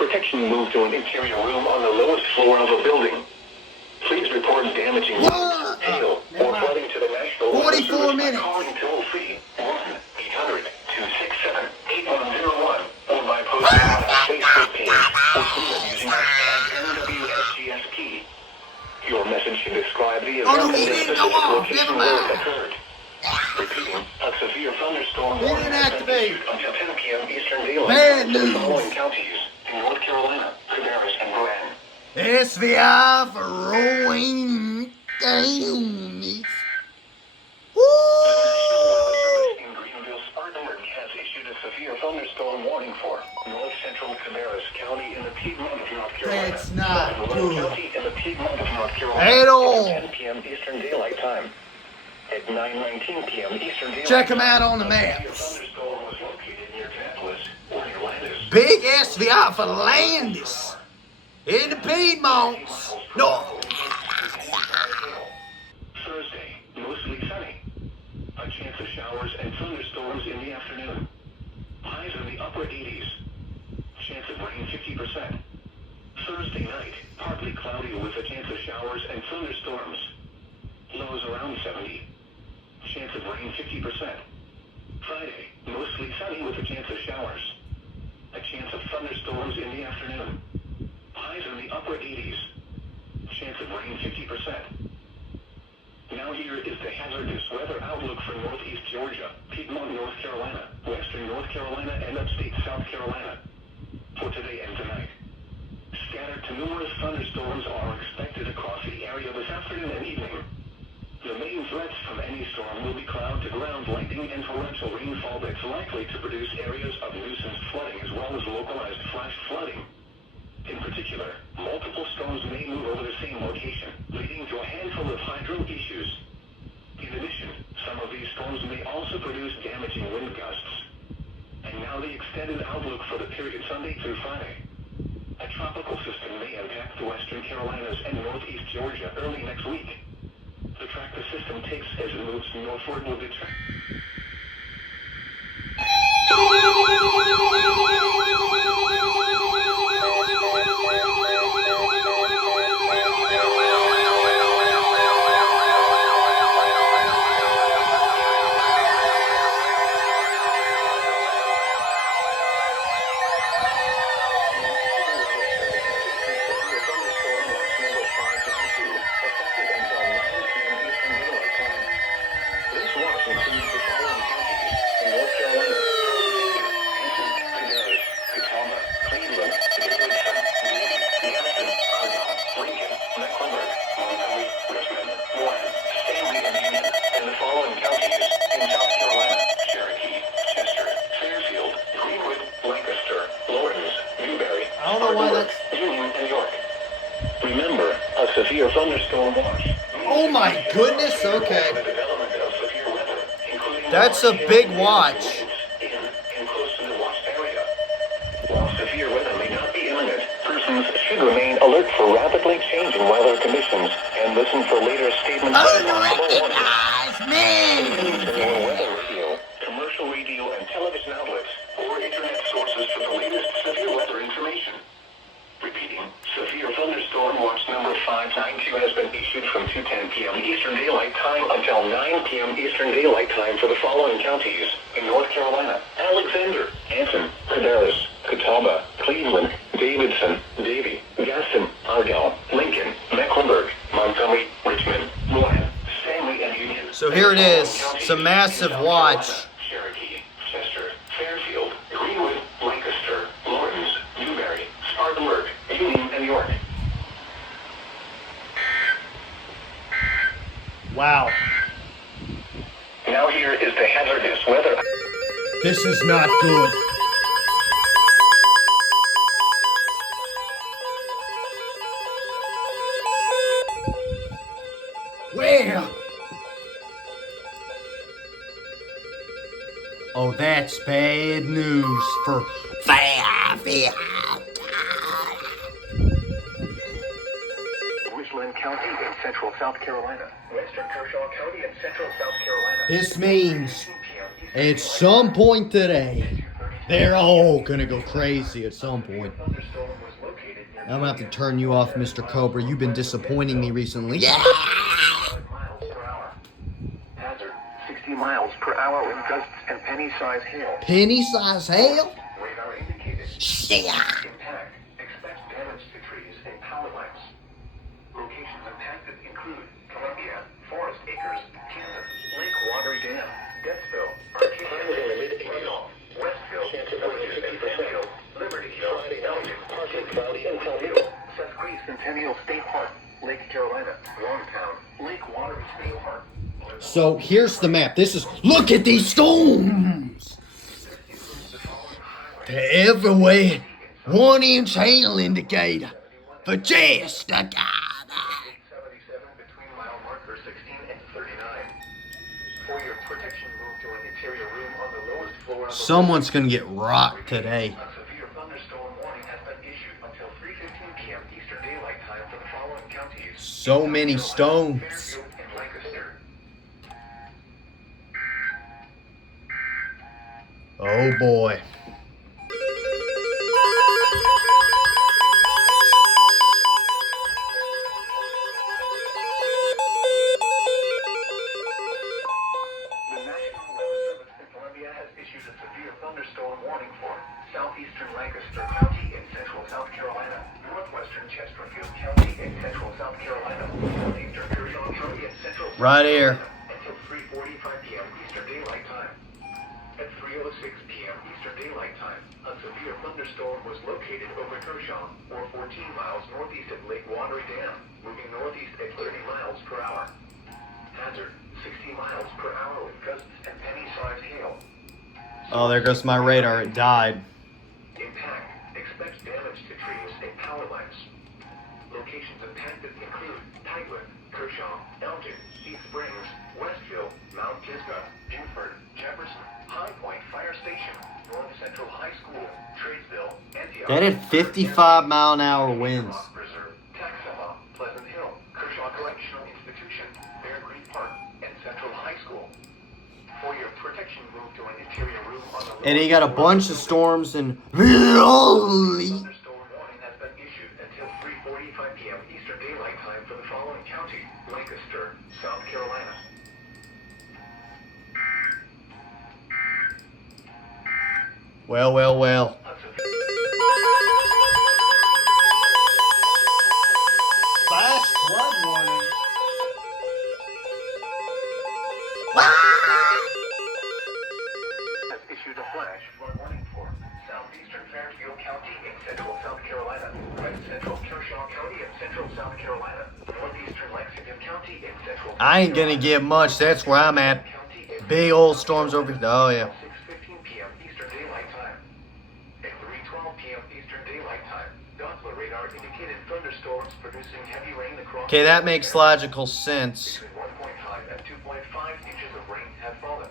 protection move to an interior room on the lowest floor of a building. Please report damaging winds, hail, or flooding to the National 44 minutes. Calling toll-free 1-800-267-8101 or by posting on our Facebook page or using our NWSGSP. Your message should describe the event and the specific location where it occurred. Repeating, a severe thunderstorm warning has been issued until 10 p.m. Eastern Daylight to the following counties in North Carolina, Cabarrus, and Bryan. SVI for rolling down. Woo! The National Weather Service in Greenville, Spartanburg has issued a severe thunderstorm warning for North Central Cabarrus County in the Piedmont of North Carolina. That's not good. County in the Piedmont of North Carolina. At all. At 10 p.m. Eastern Daylight Time. At 9:19 p.m. Eastern Daylight Check them out Time, on the a maps. thunderstorm was located near Annapolis or near Landis. Big SVI for Landis. In the Piedmonts. No. Thursday, mostly sunny. A chance of showers and thunderstorms in the afternoon. Highs in the upper 80s. Chance of rain 50%. Thursday night, partly cloudy with a chance of showers and thunderstorms. Lows around 70. Chance of rain 50%. Friday, mostly sunny with a chance of showers. A chance of thunderstorms in the afternoon. Highs in the upper 80s. Chance of rain 50%. Now here is the hazardous weather outlook for northeast Georgia, Piedmont, North Carolina, western North Carolina, and upstate South Carolina. For today and tonight. Scattered to numerous thunderstorms are expected across the area this afternoon and evening. The main threats from any storm will be cloud-to-ground lightning and torrential rainfall that's likely to produce areas of nuisance flooding as well as localized flash flooding. In particular, multiple storms may move over the same location, leading to a handful of hydro issues. In addition, some of these storms may also produce damaging wind gusts. And now the extended outlook for the period Sunday through Friday. A tropical system may impact the western Carolinas and northeast Georgia early next week. The track the system takes as it moves northward will determine. Remember, a severe thunderstorm watch. Oh my goodness, okay. That's a big watch. While severe weather may not be imminent, persons should remain alert for rapidly changing weather conditions and listen for later statements. Unrecognized me! Weather radio, commercial radio and television outlets, or internet sources for the latest severe weather information. Repeating, severe thunderstorm watch number 592 has been issued from 2:10 p.m. Eastern Daylight Time until 9 p.m. Eastern Daylight Time for the following counties in North Carolina: Alexander, Anson, Cabarrus, Catawba, Cleveland, Davidson, Davie, Gaston, Argyle, Lincoln, Mecklenburg, Montgomery, Richmond, Rowan, Stanley, and Union. So here it is. It's a massive watch. Cherokee, Chester, Fairfield, Greenwood, Lancaster, Lawrence, Newberry, Spartanburg, Union, and York. Wow. Now here is the hazardous weather. This is not good. Where? Oh, that's bad news for Fairfield. Richland County in central South Carolina. Western Kershaw County in central South Carolina. This means at some point today, They're all gonna go crazy at some point. I'm gonna have to turn you off, Mr. Cobra. You've been disappointing me recently. Yeah! Hazard, 60 miles per hour with gusts and penny-sized hail. Penny-sized hail? Radar indicated. Yeah! Impact. Expect damage to trees and power lines. Locations impacted include Columbia, Forest Acres, Camden, Lake Watery Dam, Dentsville, Arcadia, Randolph, Westville, Villages and Sandhill, Liberty Hill, Elgin, Cloudy and Caldwell, Seth Green Centennial State Park, Lake Carolina, Longtown, Lake Watery State Park. So here's the map. Look at these storms! They're everywhere. 1 inch hail indicator for just a guy. 877 between mile marker 16 and 39. For your protection, move to an interior room on the lowest floor of the Someone's gonna get rocked today. A severe thunderstorm warning has been issued until 3:15 p.m. Eastern Daylight Time for the following counties. So many stones. Fairfield and Lancaster. Oh boy. The National Weather Service in Columbia has issued a severe thunderstorm warning for southeastern Lancaster County in central South Carolina, northwestern Chesterfield County in central South Carolina, northeastern Kershaw County in central South Right here. Carolina until 3:45 p.m. Eastern Daylight Time. At 3:06 p.m. Eastern Daylight Time, a severe thunderstorm was located over Kershaw, or 14 miles northeast of Lake Watery Dam, moving northeast at 30 miles per hour. Hazard, 60 miles per hour with gusts and penny-sized hail. Oh, there goes my radar. It died. Impact. Expect damage to trees and power lines. Locations impacted include Tightwood, Kershaw, Elgin, East Springs, Westville, Mount Kisgah, Buford, Jefferson, High Point Fire Station, North Central High School, Tradesville, Antioch. That had 55-mile-an-hour winds. Preserve, Taxama, Pleasant Hill, Kershaw Correctional Institution, Bear Creek Park, and Central High School. For your protection, move to an interior room on the And he got a bunch of storms and holy. Thunderstorm warning has been issued until 3:45 p.m. Eastern Daylight Time for the following county: Lancaster, South Carolina. Well, well, well. Flash flood warning. Has issued a flash flood warning for southeastern Fairfield County in central South Carolina, west central Kershaw County in central South Carolina, northeastern Lexington County in central. I ain't gonna get much. That's where I'm at. Big old storms over. Oh yeah. 6:15 p.m. Eastern Daylight Time. At 3:12 p.m. Eastern Daylight Time, Doppler radar indicated thunderstorms producing heavy rain across. Okay, that makes logical sense. Between 1.5 and 2.5 inches of rain have fallen.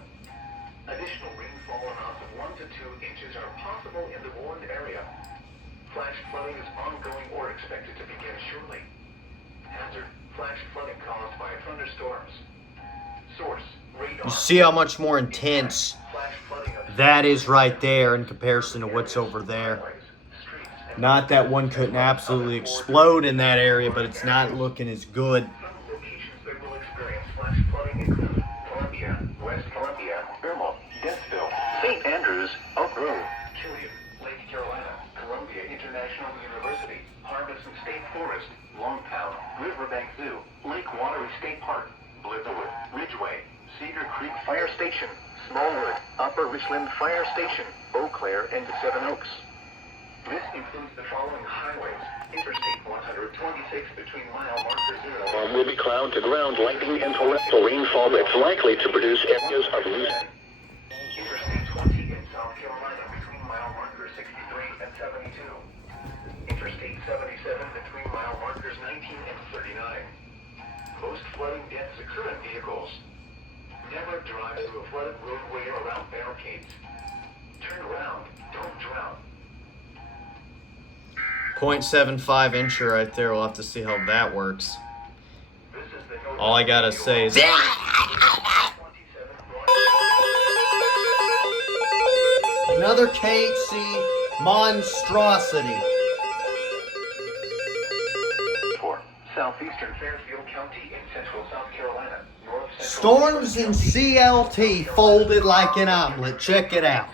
Additional rainfall amounts of 1 to 2 inches are possible in the warned area. Flash flooding is ongoing or expected to begin shortly. Hazard: flash flooding caused by thunderstorms. Source: radar. You see how much more intense Flash flooding of that is right there in comparison to what's over there. highways, streets, and Not that one couldn't absolutely explode in that area, but it's not looking as good. some locations that will experience flash flooding include Columbia, West Columbia, Vermont, Dentsville, St. Andrews, Oak Grove, Killian, Lake Carolina, Columbia International University, Harbison State Forest, Longtown, Riverbank Zoo, Lake Watery State Park, Blizzardwood, Ridgeway, Cedar Creek Fire Station, Smallwood, Upper Richland Fire Station, Eau Claire, and Seven Oaks. This includes the following highways: Interstate 126 between mile marker 0. Will be cloud to ground lightning and torrential rainfall that's likely to produce areas of loose. Interstate 20 in South Carolina between mile marker 63 and 72. Interstate 77 between mile markers 19 and 39. Most flooding deaths occur in vehicles. Never drive through a flooded roadway or around barricades. Turn around, don't drown. 0.75 inch right there. We'll have to see how that works. This is the All I gotta say is. 27 No, Another KHC monstrosity. For southeastern Fairfield County in central South Carolina. Storms in CLT folded like an omelet. Check it out.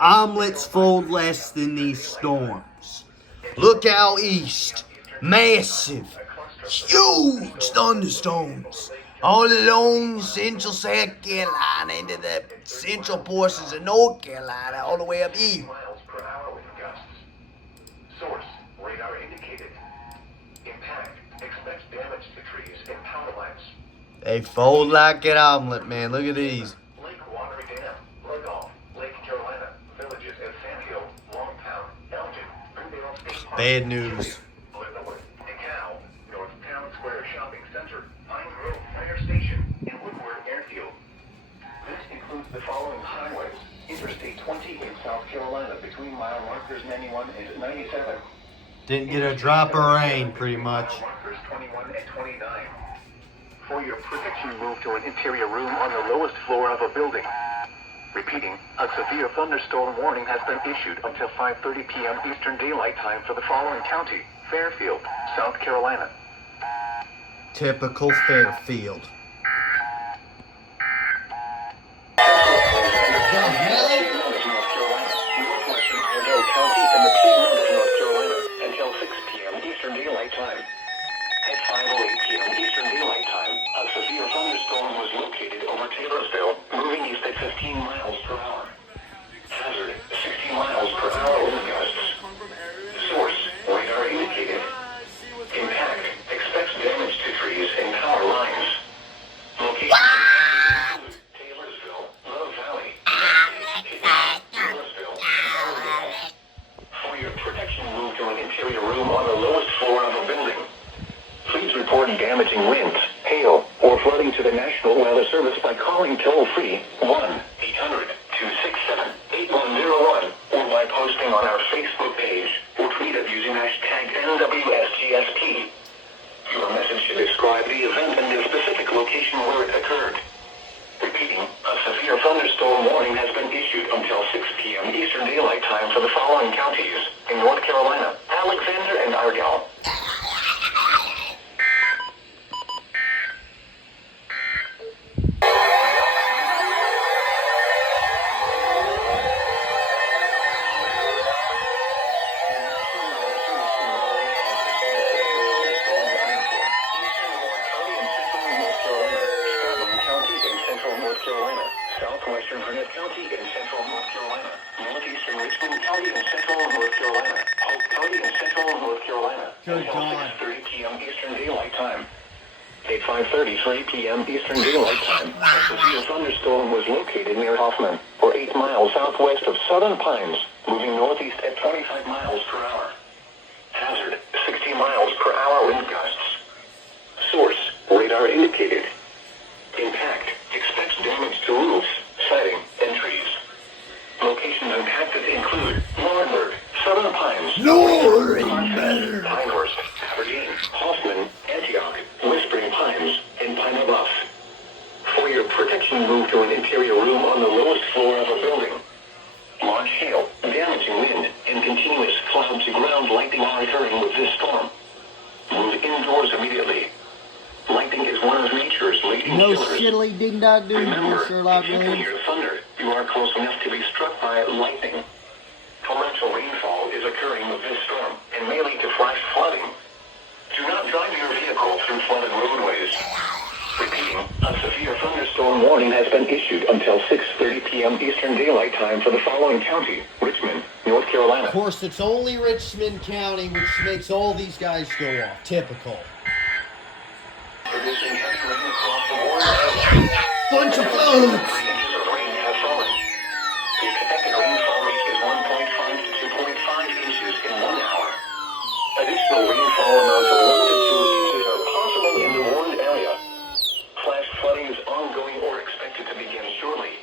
Omelets fold less than these storms. Look out east. Massive, huge thunderstorms all along central South Carolina into the central portions of North Carolina, all the way up east. Miles per hour with gusts. Source, radar indicated. Impact, expects damage to trees and power lines. They fold like an omelet, man. Look at these. Lake Watery Dam, Rudolph, Lake Carolina, villages at Sandhill, Longtown, Elgin, Glendale State Park. Bad news. Leavenworth, DeKalb, North Town Square Shopping Center, Pine Grove Fire Station, and Woodward Airfield. This includes the following highways. Interstate 20 in South Carolina between mile markers 91 and 97. Didn't get a drop of rain, pretty much. Mile markers 21 and 29. For your protection, move to an interior room on the lowest floor of a building. Repeating, a severe thunderstorm warning has been issued until 5:30 p.m. Eastern Daylight Time for the following county: Fairfield, South Carolina. Typical Fairfield. County and the Piedmont of North Carolina until 6 p.m. Eastern Daylight Time. At 5:08 p.m. Eastern Daylight Time, a severe thunderstorm was located over Taylorsville, moving east at 15 miles per hour. Hazard, 60 miles per hour wind gusts. Source, radar indicated. Impact, expects damage to trees and power lines. Location, Taylorsville, Love Valley, Taylorsville. For your protection, move to an interior room on the lowest floor of a building. Please report damaging winds, hail, or flooding to the National Weather Service by calling toll-free 1-800-267-8101 or by posting on our Facebook page or tweet us using hashtag NWSGSP. Your message should describe the event and the specific location where it occurred. Repeating, a severe thunderstorm warning has been issued until 6 p.m. Eastern Daylight Time for the following counties in North Carolina: Alexander and Argyle. Southwestern Harnett County in central North Carolina, northeastern Richmond County in central North Carolina, Polk County in central North Carolina, Good until God. 6:30 p.m. Eastern Daylight Time. At 5:33 p.m. Eastern Daylight Time, a severe thunderstorm was located near Hoffman, or 8 miles southwest of Southern Pines, moving northeast at 25 miles per hour. Hazard, 60 miles per hour wind gusts. Source, radar indicated. Impact, expects damage to roofs, siding, and trees. Locations impacted include Laurinburg, Southern Pines, Pinehurst, Aberdeen, Hoffman, Antioch, Whispering Pines, and Pine Bluff. For your protection, move to an interior room on the lowest floor of a building. Large hail, damaging wind, and continuous cloud-to-ground lightning are occurring with this storm. Move indoors immediately. Lightning is one of nature's leading No killers. shittily ding dong doo, Remember, Sherlock if you can Holmes. hear thunder, you are close enough to be struck by lightning. Torrential rainfall is occurring with this storm and may lead to flash flooding. Do not drive your vehicle through flooded roadways. Repeating, a severe thunderstorm warning has been issued until 6:30 p.m. Eastern Daylight Time for the following county: Richmond, North Carolina. Of course, it's only Richmond County, which makes all these guys go off. Typical. Producing heavy rain across the water. Bunch of 3 floods. inches of rain have fallen. The expected rainfall rate is 1.5 to 2.5 inches in 1 hour. Additional rainfall amounts of 1 to 2 inches are possible in the warned area. Flash flooding is ongoing or expected to begin shortly.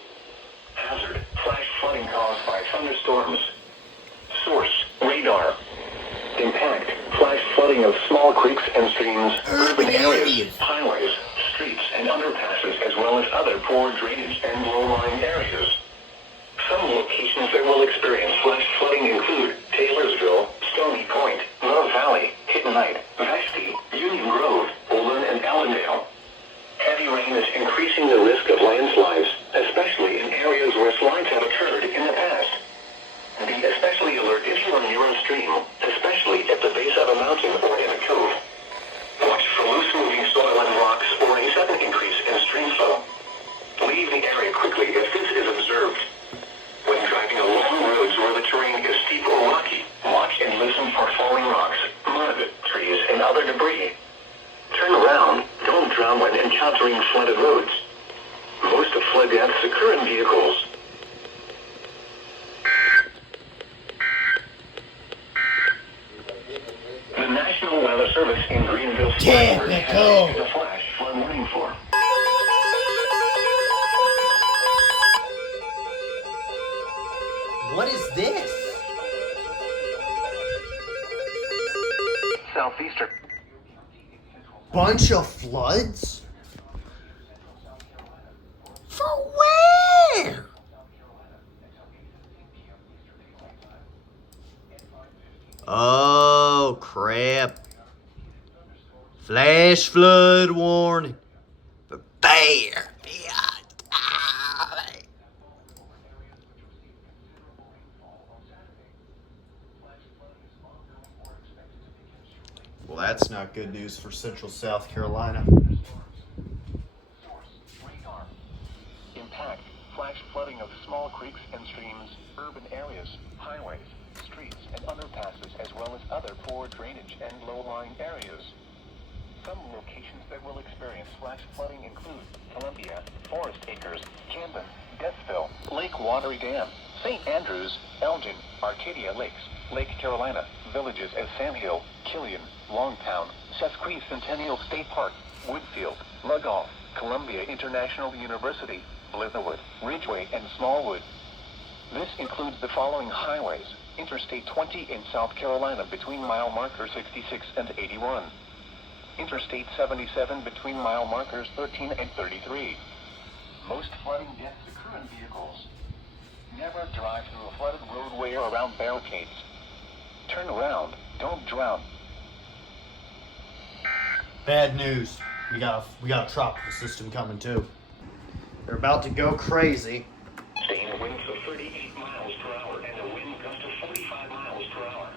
Hazard, flash flooding caused by thunderstorms. Source, radar. Impact, flash flooding of small creeks and streams, urban areas, highways, streets, and underpasses, as well as other poor drainage and low-lying areas. Some Some locations that will experience flash flooding include Taylorsville, Stony Point, Love Valley, Hidden Height, Vashti, Union Grove, Olin, and Allendale. Heavy rain is increasing the risk of landslides, especially in areas where slides have occurred in the past. Be especially alert if you are near a stream, especially at the base of a mountain or in a cove. Watch for loose-moving soil and rocks or a sudden increase in stream flow. Leave the area quickly if this is observed. When driving along roads where the terrain is steep or rocky, watch and listen for falling rocks, mud, trees, and other debris. Turn around, don't drown when encountering flooded roads. Most of flood deaths occur in vehicles. The National Weather Service in Greenville has issued a flash flood warning for What is this? southeastern. Bunch of floods? For where? Oh, crap. Flash flood warning. Prepare. Well, that's not good news for Central South Carolina. Radar. Impact. Flash flooding of small creeks and streams, urban areas, highways, streets, and underpasses, as well as other poor drainage and low-lying areas. Some locations that will experience flash flooding include Columbia, Forest Acres, Camden, Deathville, Lake Watery Dam, St. Andrews, Elgin, Arcadia Lakes, Lake Carolina, villages as Sandhill, Killian, Longtown, Sesquicentennial State Park, Woodfield, Lugoff, Columbia International University, Blitherwood, Ridgeway, and Smallwood. This includes the following highways: Interstate 20 in South Carolina between mile marker 66 and 81. Interstate 77 between mile markers 13 and 33. Most flooding deaths occur in vehicles. Never drive through a flooded roadway or around barricades. Turn around, don't drown. Bad news. We got a tropical system coming too. They're about to go crazy. Sustained winds of 38 miles per hour and a wind gust of 45 miles per hour.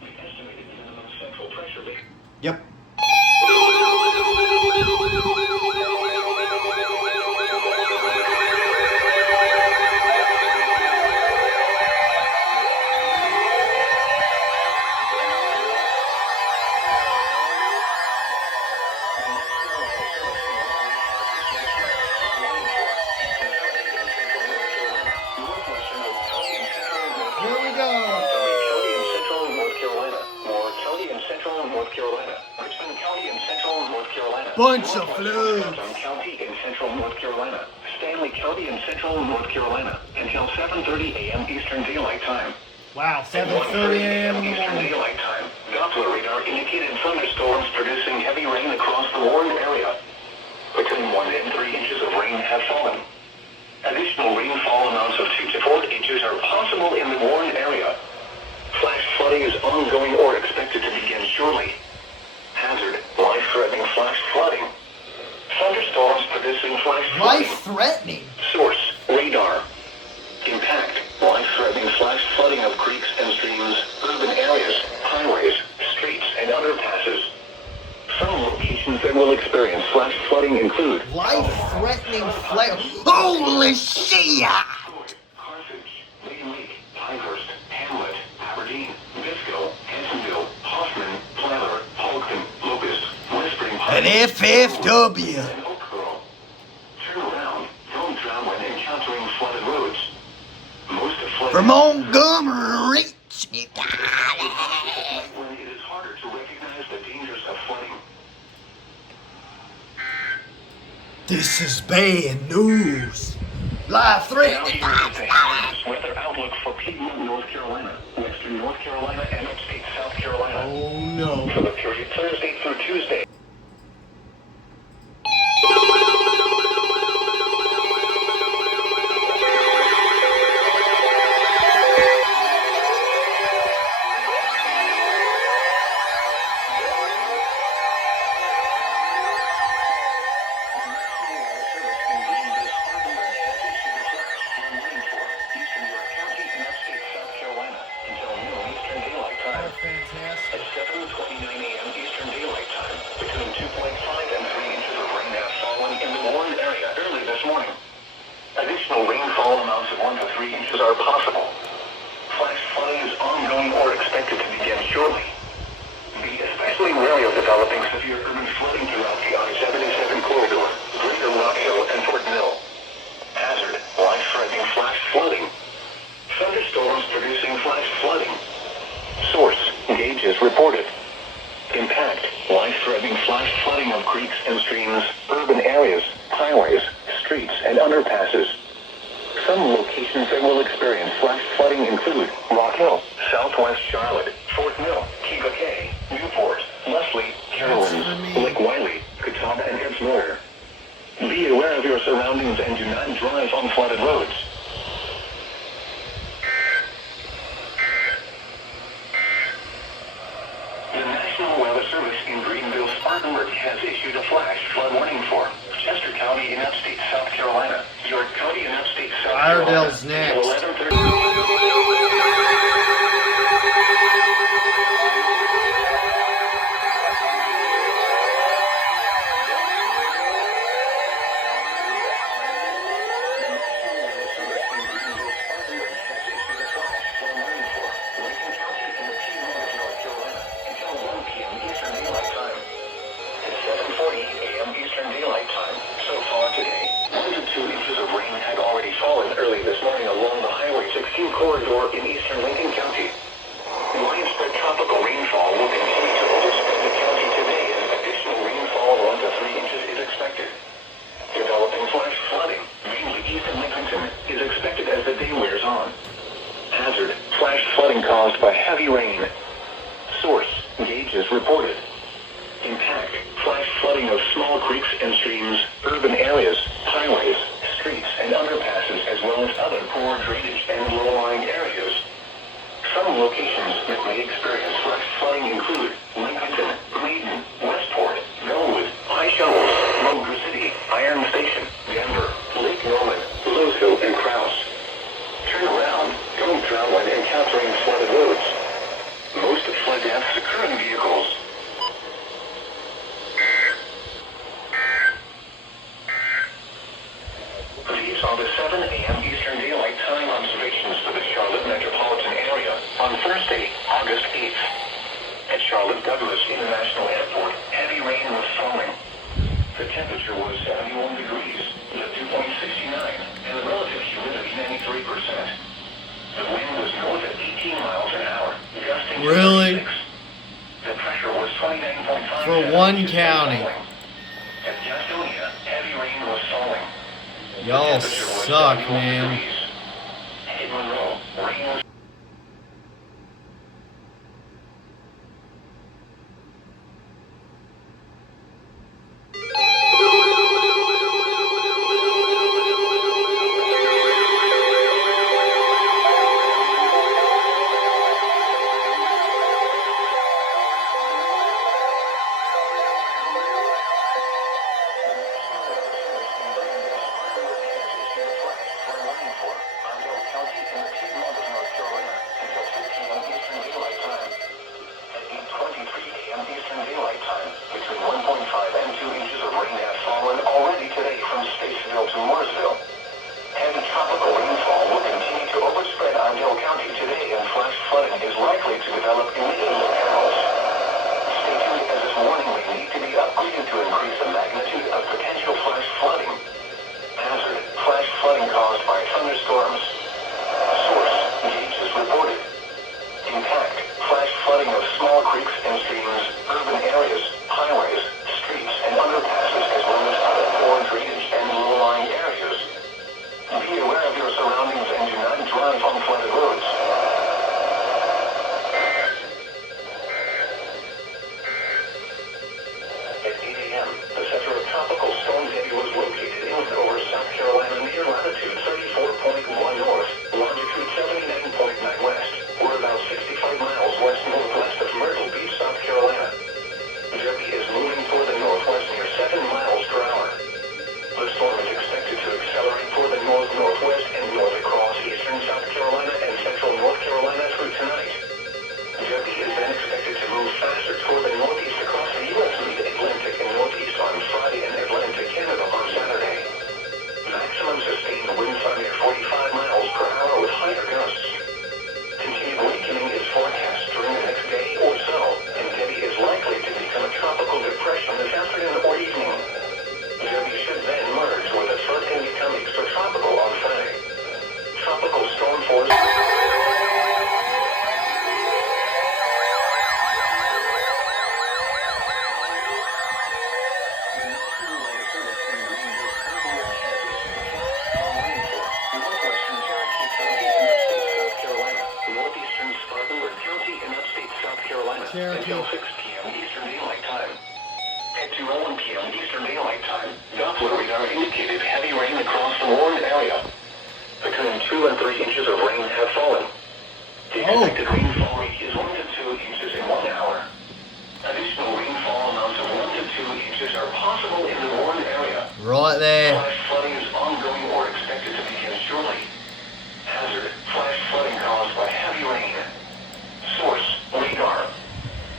The estimated minimum central pressure rate. Yep. Bunch of floods. County in central North Carolina, Stanley County in central North Carolina, until 7:30 a.m. Eastern Daylight Time. Wow, 7:30 a.m. Eastern Daylight Time. Doppler radar indicated thunderstorms producing heavy rain across the warned area. Between 1 and 3 inches of rain have fallen. Additional rainfall amounts of 2 to 4 inches are possible in the warned area. Flash flooding is ongoing or expected to begin shortly. Hazard, life-threatening flash flooding. Thunderstorms producing flash flooding. Life-threatening? Source, radar. Impact, life-threatening flash flooding of creeks and streams, urban areas, highways, streets, and underpasses. Some locations that will experience flash flooding include life-threatening flare. Holy shit! Carthage, Lake Lake, Pinehurst, Hamlet, Aberdeen, Biscoe, Hansonville, Hoffman, Plather, Polkton, Locust, Whispering An Pines, FFW. and Oak Grove. Turn around, don't drown when encountering flooded roads. Most of flooded For Montgomery. when it is harder to recognize the dangers of flooding. This is bad news. Life-threatening. Now here's the hazardous weather outlook for Piedmont, North Carolina, Western North Carolina, and upstate South Carolina. Oh no. For the period Thursday through Tuesday. 3 inches are possible. Flash flooding is ongoing or expected to begin shortly. Be especially wary of developing severe urban flooding throughout the I-77 corridor, Greater Rock Hill, and Fort Mill. Hazard, life-threatening flash flooding. Thunderstorms producing flash flooding. Source, gauges reported. Impact, life-threatening flash flooding of creeks and streams, urban areas, highways, streets, and underpasses. Some locations that will experience flash flooding include Rock Hill, Southwest Charlotte, Fort Mill, Key Biscayne, Newport, Leslie, Carolines, Lake Wiley, Catawba, and Edgewater. Be aware of your surroundings and do not drive on flooded roads. The National Weather Service in Greenville-Spartanburg has issued a flash flood warning for Chester County in upstate South Carolina, York County in upstate South Carolina. Iredale's next. 11:30. Corridor in eastern Lincoln County. Widespread tropical rainfall will continue to overspread the county today, and additional rainfall of 1 to 3 inches is expected. Developing flash flooding, mainly east of Lincoln, is expected as the day wears on. Hazard, flash flooding caused by heavy rain. Source, gauges reported. Impact, flash flooding of small creeks and streams, urban areas, highways, streets, and underpasses, as well as other poor drainage and low-lying areas. Some locations that may experience flash flooding include Lincoln, Maiden, Westport, Bellwood, High Shells, Motor City, Iron Station, Denver, Lake Norman, Louisville, and Krause. Turn around, don't drown when encountering flooded roads. Most flood deaths occur in vehicles. These are the 7 a.m. Eastern Daylight Time observations for the Charlotte metropolitan area on Thursday, August 8th. At Charlotte Douglas International Airport, heavy rain was falling. The temperature was 71 degrees, the dew point 69, and the relative humidity 93%. The wind was north at 18 miles an hour, gusting to Really? 36. The pressure was 29.5 For one county. At Gastonia, heavy rain was falling. Y'all suck, man. In Monroe, rain was at 8 a.m. Cherokee. until 6 p.m. Eastern Daylight Time. At 2:01 p.m. Eastern Daylight Time, Doppler radar indicated heavy rain across the warned area. Between 2 and 3 inches of rain have fallen. The expected rainfall rate is 1 to 2 inches in 1 hour. Additional rainfall amounts of 1 to 2 inches are possible in the warned area. Right there. Flash flooding is ongoing or expected to begin shortly. Hazard, flash flooding caused by heavy rain. Source, radar.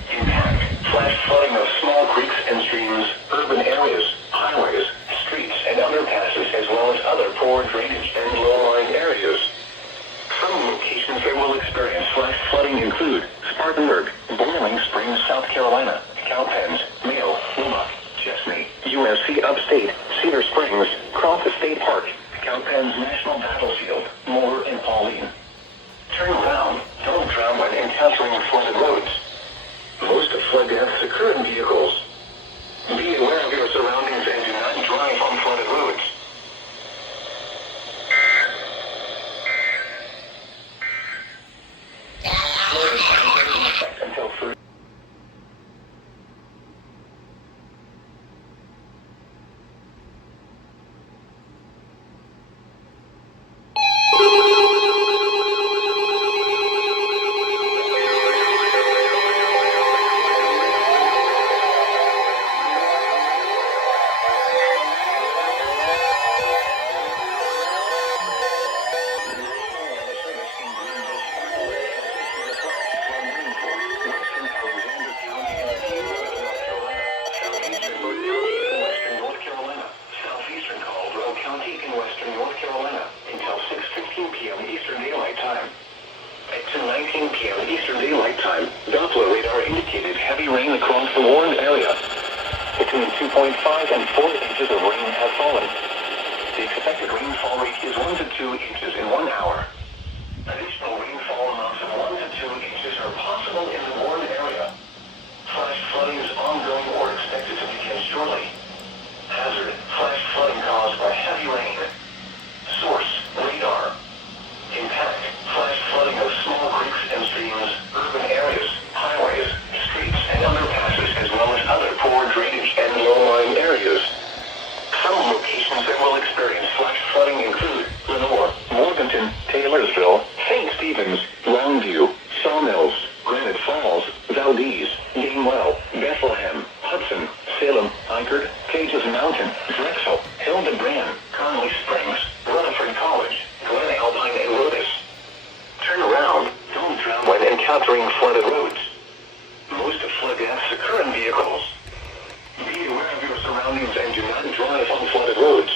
Impact, flash flooding of small creeks and streams, urban areas, highways, streets, and underpasses, as well as other poor drainage and low-lying areas. Some locations that will experience flash flooding include Spartanburg, Boiling Springs, South Carolina, Cowpens, Mayo, Lubbock, Chesney, USC Upstate, Cedar Springs, Cross State Park, Cowpens National Battlefield, Moore, and Pauline. Turn around, don't drown when encountering flooded roads. Most flood deaths occur in vehicles. Be aware of your surroundings and do not drive on flooded roads. Flood is in effect until 3. Doppler radar indicated heavy rain across the warned area. Between 2.5 and 4 inches of rain have fallen. The expected rainfall rate is 1 to 2 inches in 1 hour. Additional rainfall amounts of 1 to 2 inches are possible in the warned area. Flash flooding is ongoing or expected to begin shortly. Hazard, flash flooding caused by heavy rain. Source, radar. Impact, flash flooding of small creeks and streams, urban areas, highways, streets, and underpasses, as well as other poor drainage and low-lying areas. Some locations that will experience flash flooding include Lenore, Morganton, Taylorsville, St. Stephen's, Longview, Sawmills, Granite Falls, Valdez, Gainwell, Bethlehem, Hudson, Salem, Eichard, Cages Mountain, Drexel, Hildebrand, Conley Springs, Rutherford College, Glen Alpine, and Rodas. Turn around, don't drown when encountering flooded roads. Most flood deaths occur in vehicles. Be aware of your surroundings and do not drive on flooded roads.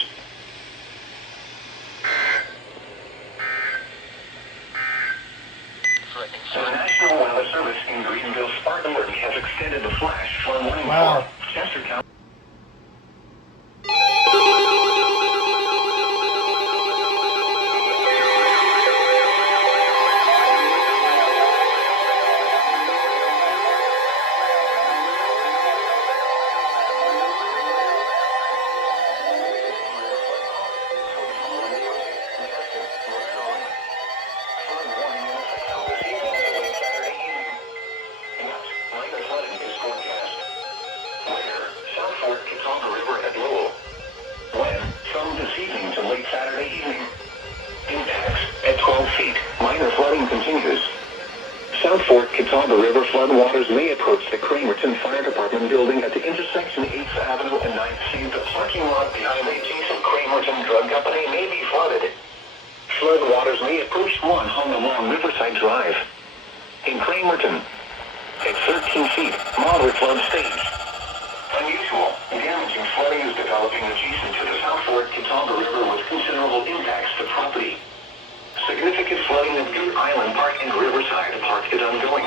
The National Weather Service in Greenville, Spartanburg has extended the flash flood warning for Chester County. South Fork Catawba River floodwaters may approach the Cramerton Fire Department building at the intersection 8th Avenue and 9th Street. The parking lot behind the adjacent Cramerton Drug Company may be flooded. Floodwaters may approach 1 home along Riverside Drive. In Cramerton, at 13 feet, moderate flood stage. Unusual, damaging flooding is developing adjacent to the South Fork Catawba River with considerable impacts to property. Significant flooding at Goat Island Park and Riverside Park is ongoing.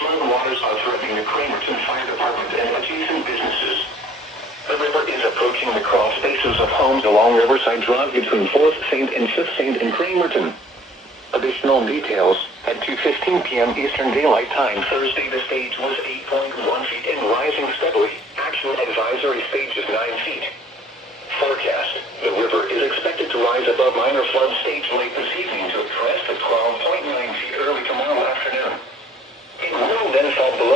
Floodwaters are threatening the Cramerton Fire Department and adjacent businesses. The river is approaching the crawl spaces of homes along Riverside Drive between 4th St. and 5th St. in Cramerton. Additional details, at 2:15 p.m. Eastern Daylight Time Thursday, the stage was 8.1 feet and rising steadily. Action advisory stage is 9 feet. Forecast, the river is expected to rise above minor flood stage late this evening to a crest of 12.9 feet early tomorrow afternoon. It will then fall below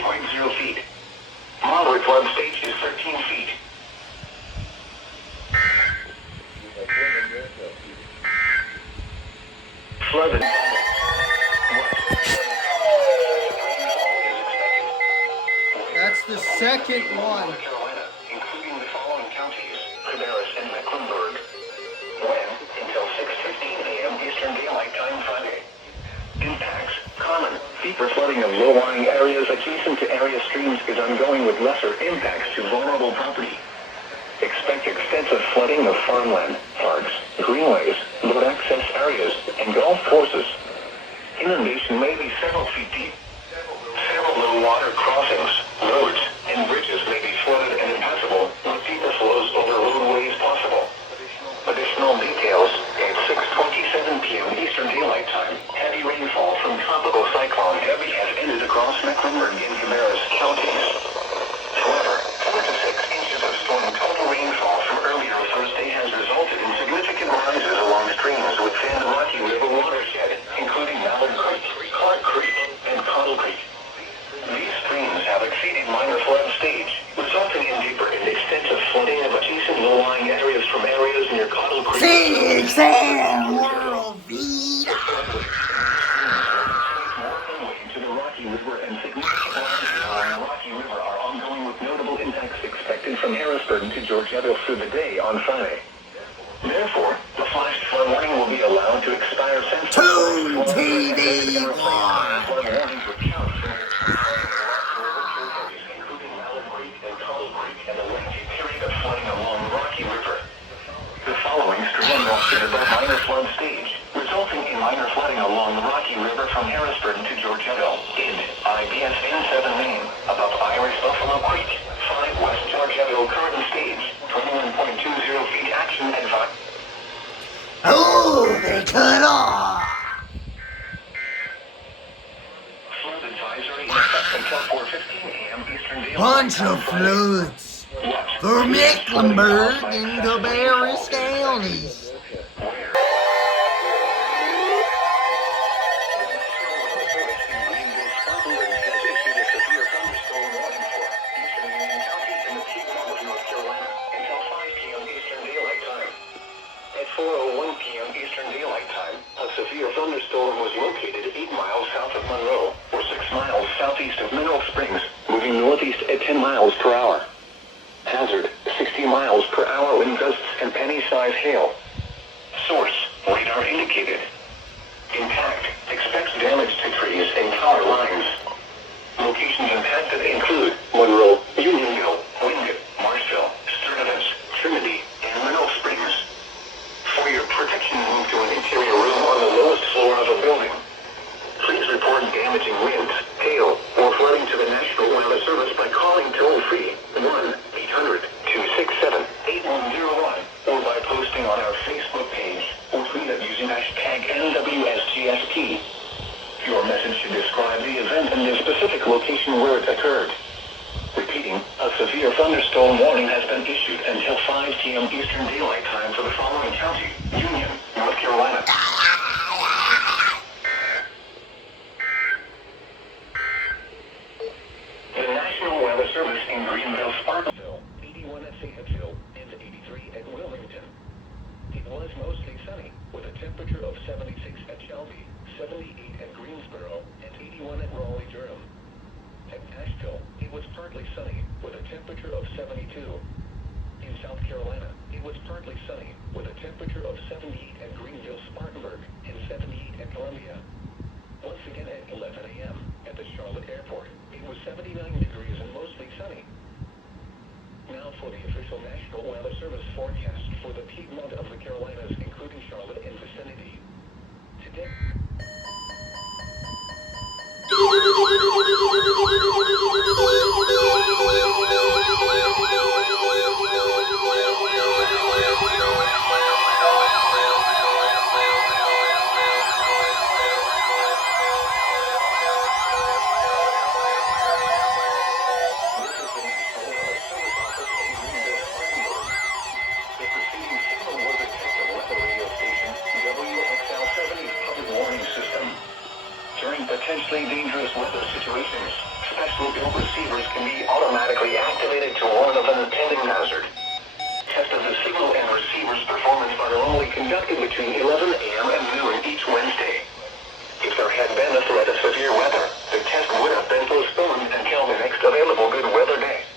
2.0 feet. Moderate flood stage is 13 feet. Flooded. That's the second one. Carolina, including the following counties: Cabarrus and Mecklenburg. When until 6:15 a.m. Eastern Daylight Time Friday. Impacts: common. Deeper flooding of low-lying areas adjacent to area streams is ongoing with lesser impacts to vulnerable property. Expect extensive flooding of farmland, parks, greenways, road access areas, and golf courses. Inundation may be several feet deep. Several low water crossings, roads, and bridges may be flooded and impassable with deeper flows over roadways possible. Additional details at 6:27 p.m. Eastern Daylight Time. Heavy rainfall from tropical cyclone Debbie has ended across Mecklenburg and Cabarrus counties. However, 4 to 6 inches of storm total rainfall from earlier Thursday has resulted in significant rises along streams within the Rocky River watershed, including Mallard Creek, Clark Creek, and Cottle Creek. These streams have exceeded minor flood stage, resulting in deeper and extensive flooding of adjacent low-lying areas from areas near Cottle Creek. World Vida. To the Rocky River and significant rises along the Rocky River are ongoing with notable impacts expected from Harrisburg to Georgetown through the day on Friday. Therefore, the flash flood warning will be allowed to expire since Toon TV flood 1. warnings would count for including Mallard Creek and Cottle Creek and a lengthy period of flooding along the Rocky River. The following stream will sit above minor flood stage, resulting in minor flooding along the Rocky River from Harrisburg to Georgetown, in IBS N7 Main, above Irish Buffalo Creek, 5 West Georgetown current stage, 21.20 feet action advice. Oh, they cut off. Flood advisory in effect until 4:15 a.m. Eastern Daylight Bunch Time of Friday. floods for Mecklenburg and Cabarrus counties. At 4:01 p.m. Eastern Daylight Time, a severe thunderstorm was located 8 miles south of Monroe, or 6 miles southeast of Mineral Springs, moving northeast at 10 miles per hour. Hazard, 60 miles per hour wind gusts and penny-size hail. Source, radar indicated. Impact, expects damage to trees and power lines. Locations impacted include Monroe, Unionville, Wingate, Marshville, Sturdivant, Trinity, and Mineral Springs. For your protection, move to an interior room on the lowest floor of a building. Please report damaging winds, hail, or flooding to the National Weather Service by calling toll-free 1-800-267-8101 or by posting on our Facebook page or tweet it using hashtag NWSGSP. Your message should describe the event and the specific location where it occurred. Repeating, a severe thunderstorm warning has been issued until 5 p.m. Eastern Daylight Time for the following county: Union, North Carolina. The National Weather Service in Greenville, Spartanville, 81 at Fayetteville, and 83 at Wilmington. It was mostly sunny, with a temperature of 76 at Shelby, 78 at Greensboro, and 81 at Raleigh-Durham. At Asheville, it was partly sunny, with a temperature of 72. In South Carolina, it was partly sunny, with a temperature of 78 at Greenville-Spartanburg and 78 at Columbia. Once again at 11 a.m. at the Charlotte Airport, it was 79 degrees and mostly sunny. Now for the official National Weather Service forecast for the Piedmont of the Carolinas, including Charlotte and vicinity. Today... Potentially dangerous weather situations. receivers can be automatically activated to warn of an impending hazard. Test of the signal and receiver's performance are normally conducted between 11 a.m. and noon each Wednesday. If there had been a threat of severe weather, the test would have been postponed until the next available good weather day.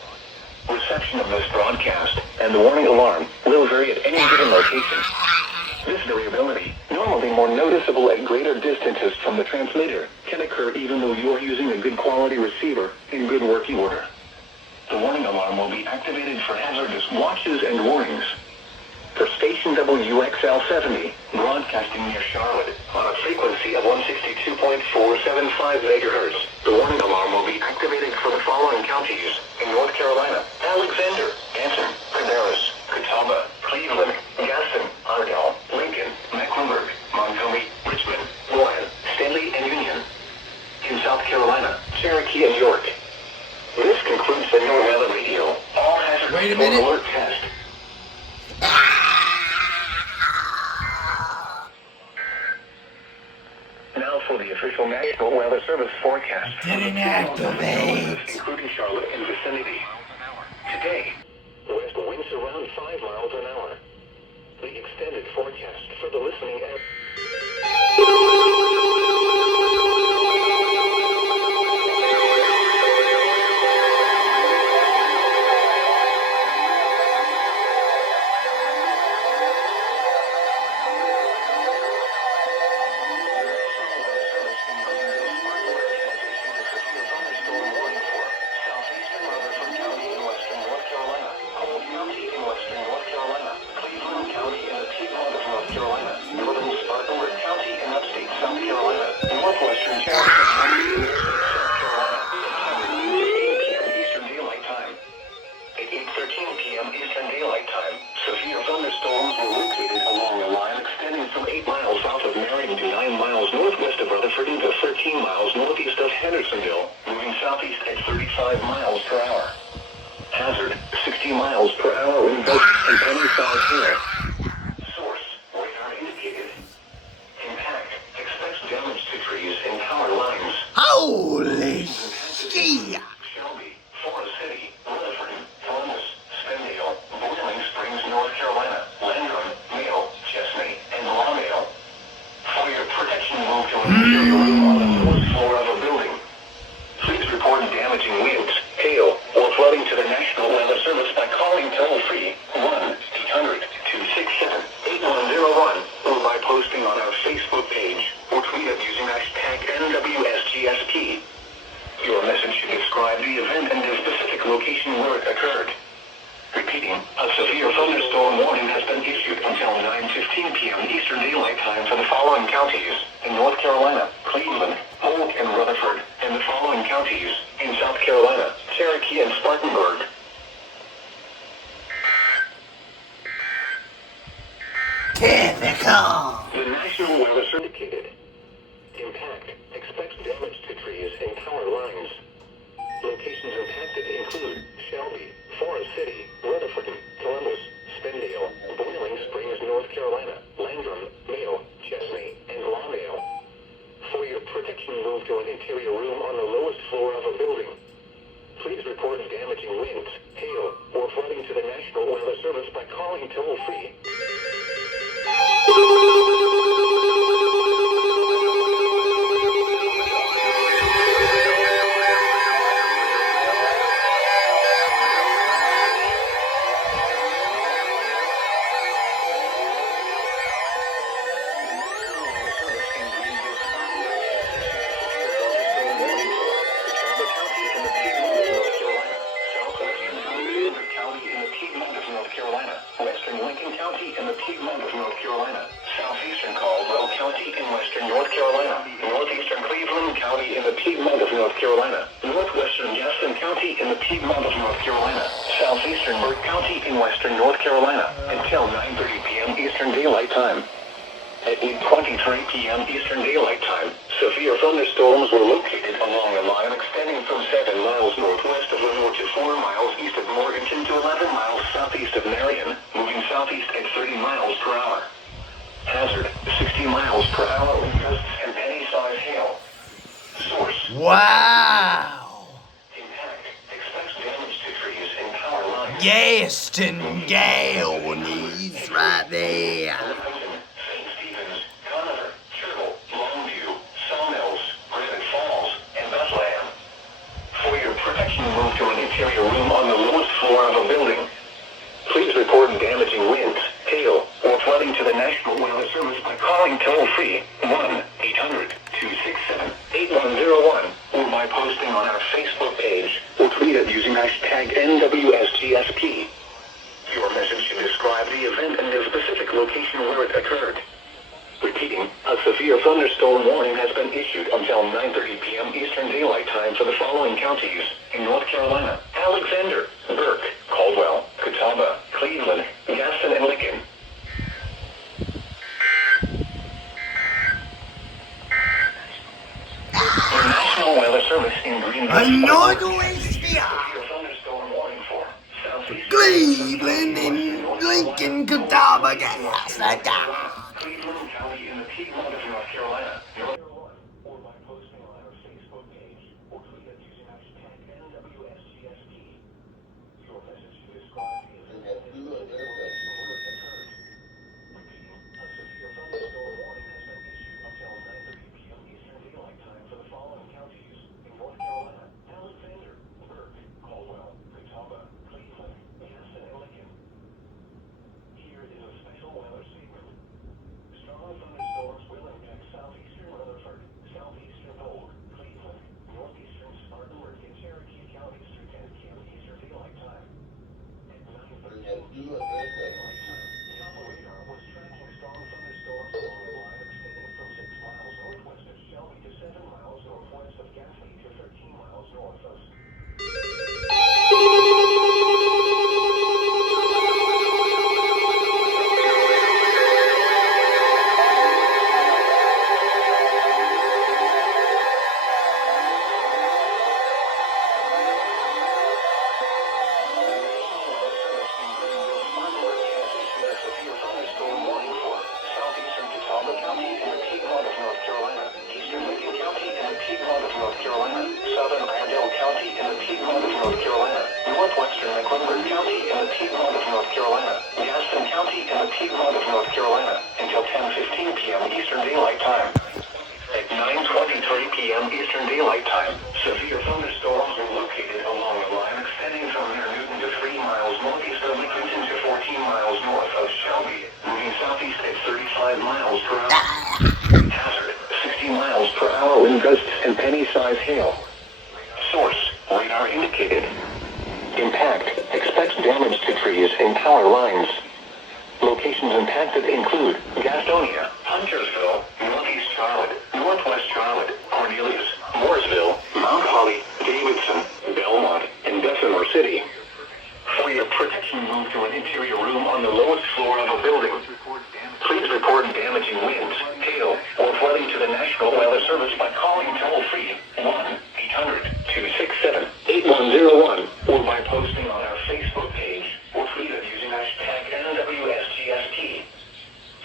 Reception of this broadcast and the warning alarm will vary at any given location. This variability, normally more noticeable at greater distances from the transmitter, can occur even though you are using a good quality receiver in good working order. The warning alarm will be activated for hazardous watches and warnings. For station WXL70, broadcasting near Charlotte, on a frequency of 162.475 MHz, the warning alarm will be activated for the following counties in North Carolina: Alexander, Anson, Cabarrus, Catawba, Cleveland, Gaston, Ardell, Lincoln, Mecklenburg, Montgomery, Richmond, Warren, Stanley, and Union. In South Carolina, Cherokee, and York. This concludes the North Weather Radio. All hazardous alert test. Now for the official National Weather Service forecast. Didn't activate. Including Charlotte and vicinity. Today, west winds around 5 miles an hour. The extended forecast for the listening area. Holy shit! Shelby, Forest City, Rutherford, Columbus, Spindale, Boiling Springs, North Carolina, Landrum, Mayo, Chesney, and Lawndale. For your protection, move to an interior room on the fourth floor of a building. Please report damaging winds, hail, or flooding to the National Weather Service by calling toll-free 1-800-267-8101 or by posting on our Facebook page or tweet us using hashtag NWSGSP. Your message should describe the event and the specific location where it occurred. Repeating, a severe thunderstorm warning has been issued until 9:15 p.m. Eastern Daylight Time for the following counties in North Carolina: Cleveland, Polk, and Rutherford, and the following counties in South Carolina: Cherokee and Spartanburg. Typical. The National Weather Syndicated. Impact. Expects damage to trees and power lines. Locations impacted include Shelby, Forest City, Rutherford, Columbus, Spindale, Boiling Springs, North Carolina, Landrum, Mayo, Chesney, and Lawndale. For your protection, move to an interior room on the lowest floor of a building. Please report damaging winds, hail, or flooding to the National Weather Service by calling toll-free. Until 9:30 p.m. Eastern Daylight Time. At 8:23 p.m. Eastern Daylight Time, severe thunderstorms were located along a line extending from 7 miles northwest of Lenore to 4 miles east of Morganton to 11 miles southeast of Marion, moving southeast at 30 miles per hour. Hazard, 60 miles per hour wind gusts and penny-sized hail. Source. Wow. Impact. Gaston Galleys right there. St. Stephen's, Conover, Turtle, Longview, Sawmills, Griffin Falls, and Bethlehem. For your protection, move to an interior room on the lowest floor of a building. Please report damaging winds, hail, or flooding to the National Weather Service by calling toll-free 1-800-267-8101 or by posting on our Facebook page or tweet it using hashtag NWSGSP. Your message should describe the event and the specific location where it occurred. Repeating, a severe thunderstorm warning has been issued until 9:30 p.m. Eastern Daylight Time for the following counties in North Carolina: Alexander, Burke, Caldwell, Catawba, Cleveland, Gaston, and Lincoln. The National Weather Service in Greenville. Thunderstorm warning for southeast Cleveland and Lincoln, Catawba, Gaston. Cleveland County in the Piedmont of North Carolina. Or by posting on our Facebook page or tweet it using hashtag NWSGSP. Your message should describe the event and the location where it occurred. Repeating, a severe thunderstorm warning has been issued until 9:30 p.m. Eastern Daylight Time for the following counties in North Carolina: Alexander, Burke, Caldwell, Catawba, Cleveland, Gaston, and Lincoln. Here is a special weather statement. Strong thunderstorms will impact southeastern Rutherford, southeastern Polk, Cleveland, northeastern Spartanburg, and Cherokee counties through 10 p.m. Eastern Daylight Time. At 9:13 p.m. Daylight Time, the operator was tracking strong thunderstorms along a line extending from 6 miles northwest of Shelby to 7 miles northwest of Gaffney to 13 miles north of until 10:15 p.m. Eastern Daylight Time. At 9:23 p.m. Eastern Daylight Time, severe thunderstorms are located along a line extending from near Newton to 3 miles northeast of Lincoln to 14 miles north of Shelby, moving southeast at 35 miles per hour. Hazard, 60 miles per hour wind gusts and penny-size hail. Source, radar indicated. Impact, expect damage to trees and power lines. Locations impacted include Gastonia, Huntersville, Northeast Charlotte, Northwest Charlotte, Cornelius, Mooresville, Mount Holly, Davidson, Belmont, and Bessemer City. For your protection, move to an interior room on the lowest floor of a building. Please report damaging winds, hail, or flooding to the National Weather Service by calling toll-free 1-800-267-8101 or by posting on our Facebook page or tweet it using hashtag NWSGSP.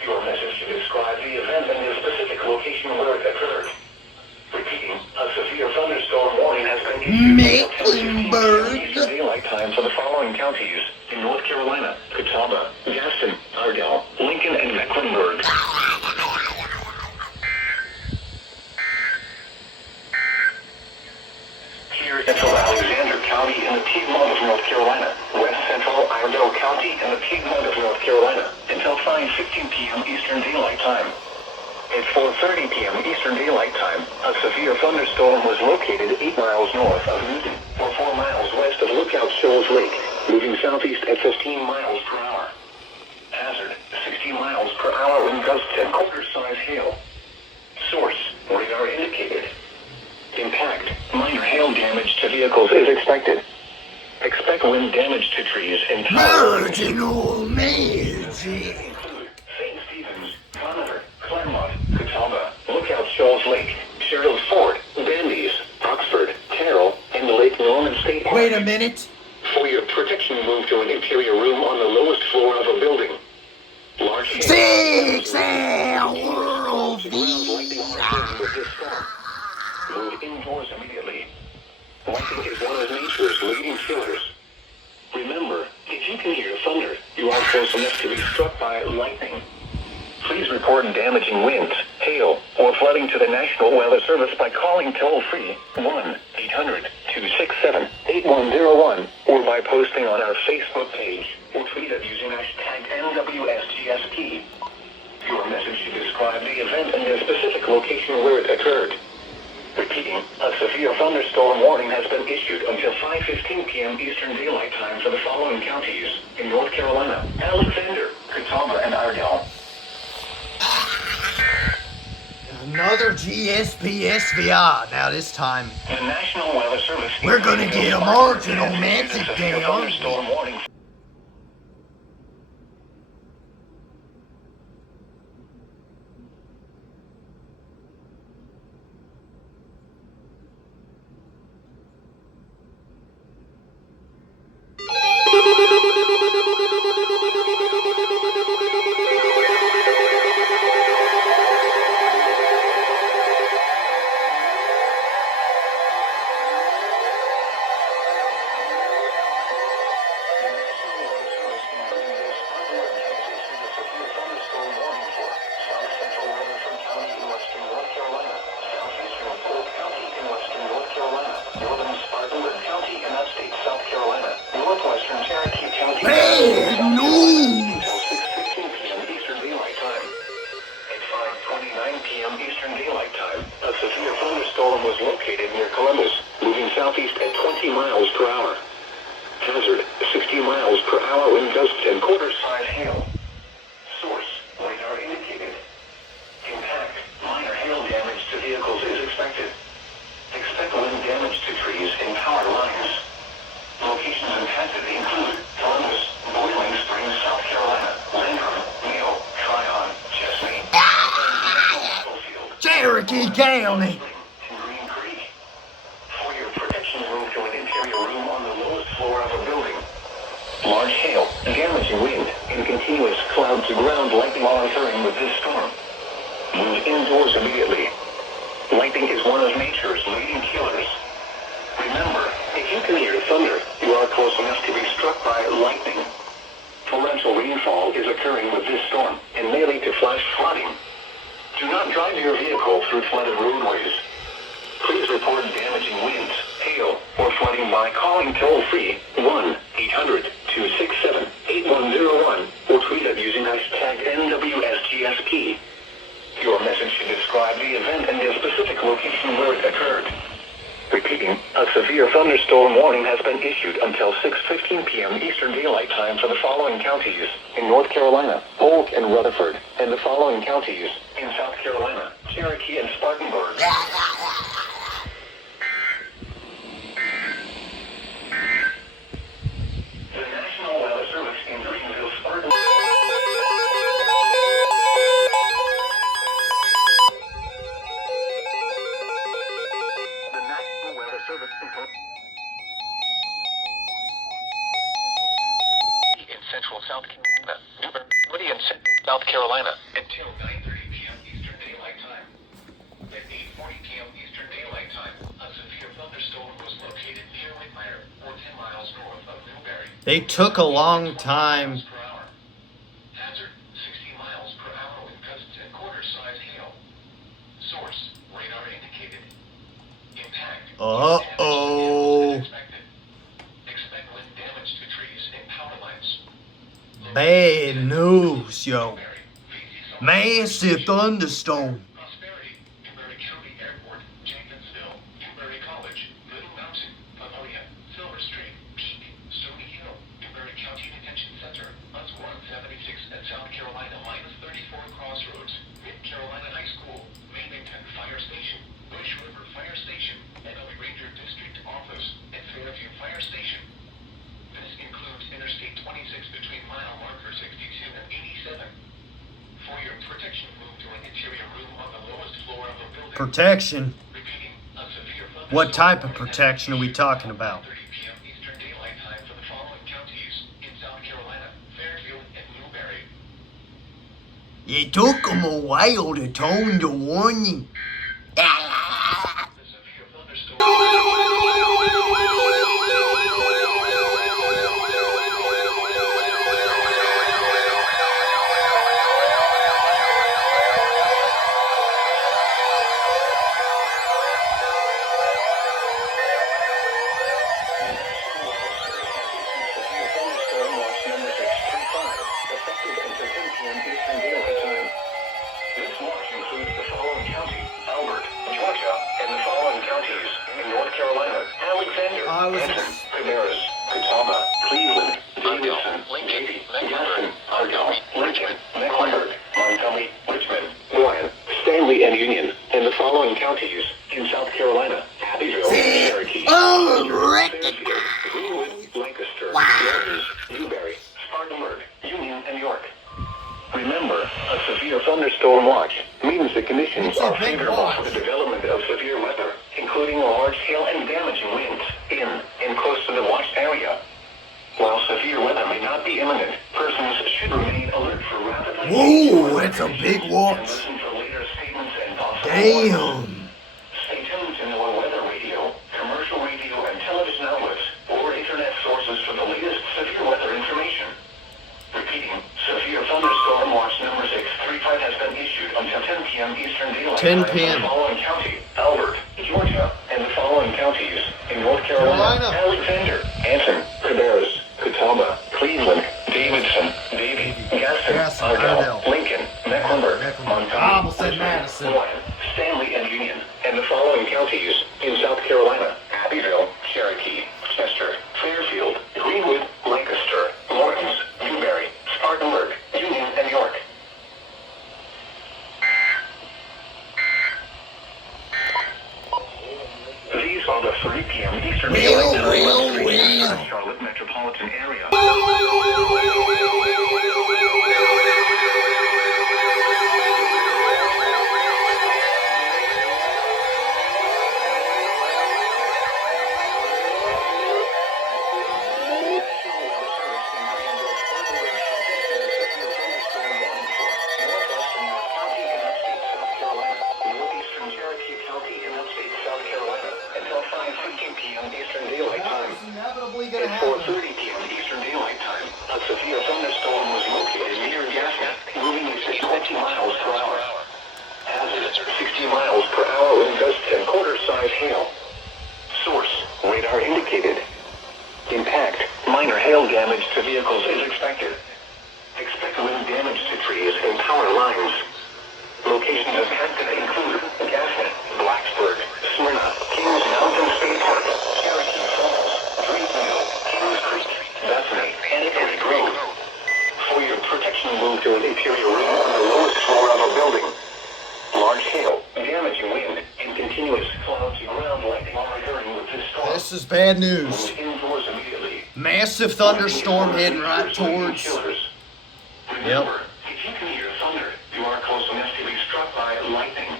Your message should describe the event and the specific location where it occurred. Repeating, a severe thunderstorm warning has been issued until 10:15 p.m. Eastern Daylight Time for the following counties in North Carolina: Catawba, Gaston, Ardell, Lincoln, and Mecklenburg. Here, Central Alexander County in the Piedmont of North Carolina, West Central Iredell County in the Piedmont of North Carolina, until 5:15 p.m. Eastern Daylight Time. At 4:30 p.m. Eastern Daylight Time, a severe thunderstorm was located 8 miles north of Newton, or 4 miles west of Lookout Shoals Lake, moving southeast at 15 miles per hour. Hazard, 60 miles per hour wind gusts and quarter-size hail. Source, radar indicated. Impact, minor hail damage to vehicles is expected. Expect wind damage to trees and towers. Marginal magic. St. Stephen's, Conover, Claremont, Catawba, Lookout Shoals Lake, Sherrills Ford, Bandies, Oxford, Terrell, and Lake Norman State Park. Wait a minute. For your protection, move to an interior room on the lowest floor of a building. Large hail. 6 hours. Move indoors immediately. Lightning is one of nature's leading killers. Remember, close enough to be struck by lightning. Please report damaging winds, hail, or flooding to the National Weather Service by calling toll-free 1-800-267-8101 or by posting on our Facebook page or tweet it using hashtag NWSGSP. Your message should describe the event and the specific location where it occurred. Repeating, a severe thunderstorm warning has been issued until 5:15 p.m. Eastern Daylight Time for the following counties in North Carolina: Alexander, Catawba, and Iredell. Another GSPSVI. Now this time, The National Weather Service. we're gonna get a marginal message down. Thunderstorm warning. Bad news! Until 6:15 p.m. Eastern Daylight Time. At 5:29 p.m. Eastern Daylight Time, a severe thunderstorm was located near Columbus, moving southeast at 20 miles per hour. Hazard, 60 miles per hour wind gusts and quarter-size hail. Source, radar indicated. Impact, minor hail damage to vehicles is expected. Expect wind damage to trees and power lines. Locations impacted include Columbus, Boiling Springs, South Carolina, Landrum, Neal, Tryon, Chesney, Schofield, Cherokee County. and Green Creek. For your protection, move to an interior room on the lowest floor of a building. Large hail, damaging wind, and continuous cloud-to-ground lightning are occurring with this storm. Move indoors immediately. Lightning is one of nature's leading killers. Remember, if you can hear thunder, you are close enough to be struck by lightning. Torrential rainfall is occurring with this storm and may lead to flash flooding. Do not drive your vehicle through flooded roadways. Please report damaging winds, hail, or flooding by calling toll-free 1-800-267-8101 or tweet it using hashtag NWSGSP. Your message should describe the event and the specific location where it occurred. Repeating, a severe thunderstorm warning has been issued until 6:15 p.m. Eastern Daylight Time for the following counties in North Carolina: Polk and Rutherford, and the following counties in South Carolina: Cherokee and Spartanburg. The National Weather Service in Greenville, Spartanburg. The National Weather Service in Central South Carolina, Newberry in South Carolina until 9:30 p.m. Eastern Daylight Time. At 8:40 p.m. Eastern Daylight Time, a severe thunderstorm was located near Whitmire, or 10 miles north of Newberry. They took a long time. Per hour. Hazard, 60 miles per hour with gusts and quarter-size hail. Source, radar indicated. Impact. Uh-oh. Expect wind damage to trees and power lines. Bad news, yo. Massive thunderstorm. Prosperity, Newberry County Airport, Jenkinsville, Newberry College, Little Mountain, Pagonia, Silver Stream, Peak, Stony Hill, Newberry County Detention Center, Osborne 76 at South Carolina -34 Crossroads, Mid-Carolina High School, Maymington Fire Station, Bush River Fire Station, Emily Ranger District Office, and Fairview Fire Station. This includes Interstate 26 between mile marker 62 and 87. For your protection, move to an interior room on the lowest floor of a building. Protection? Repeating, a severe thunderstorm What type of protection are we talking about? 30 p.m. Eastern Daylight Time for the following counties in South Carolina: Fairfield and Newberry. It took them a while to tone the warning. The severe thunderstorm. Cabarrus, Catawba, Cleveland, Davidson, Lincoln, Gaston, Argyle, Lincoln, Mecklenburg, Montgomery, Richmond, Warren, Stanley, and Union, and the following counties in South Carolina: Abbeville, Cherokee, Fairfield, Greenwood, Lancaster, Lawrence, Newberry, Spartanburg, Union, and York. Remember, a severe thunderstorm watch means the conditions are favorable for the development of severe weather, including large hail and damaging winds in and close to the watched area. While severe weather may not be imminent, persons should remain alert for rapidly Whoa, that's a big watch. and listen for later statements and possible Damn. warnings. Stay tuned to know weather radio, commercial radio and television outlets, or internet sources for the latest severe weather information. Repeating, severe thunderstorm watch number 635 has been issued until 10 p.m. Eastern Daylight 10 Time p.m. for the following county: Albert, Georgia, and the following counties in North Carolina: Alexander, Anson, Cabarrus, Catawba, Cleveland, Davidson, Davie, Gaston, Argyle, Lincoln, Mecklenburg, Montgomery, Richmond, Warren, Stanley, and Union, and the following counties in South Carolina: Abbeville, Cherokee, Chester, Fairfield, Greenwood, Lancaster, Lawrence, Newberry, Spartanburg, Union, and York. These are the 3 p.m. Eastern Daylight Time Charlotte metropolitan area. Inevitably gonna At happen. 4:30 p.m. Eastern Daylight Time, a severe thunderstorm was located near Gaston, moving at 20 miles per hour. Hazard: 60 miles per hour wind gusts and quarter-size hail. Source: radar indicated. Impact: minor hail damage to vehicles is expected. Expect wind damage to trees and power lines. Locations impacted include Gaston, Blacksburg, Smyrna, Kings Mountain State Park, Cherokee Falls, Dreamville, Kings Creek, Bethany, and Elk Grove. For your protection, move to an interior room on the lowest floor of a building. Large hail, damaging wind, and continuous clouds ground like monitoring with this storm. This is bad news. Move indoors immediately. Massive thunderstorm heading right towards. Remember, if you can hear thunder, you are close enough to be struck by lightning.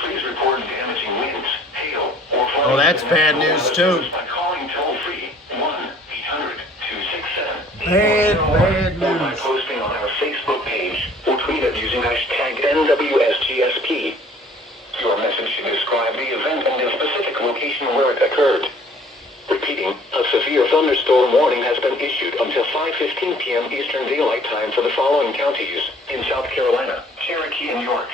Please report damaging winds, hail, or flooding. Oh, that's bad news too. By calling toll-free 1-800-267. Bad Or by news. posting on our Facebook page or tweet it using hashtag NWSGSP. Your message should describe the event and the specific location where it occurred. Repeating, a severe thunderstorm warning has been issued until 5:15 p.m. Eastern Daylight Time for the following counties in South Carolina: Cherokee and York.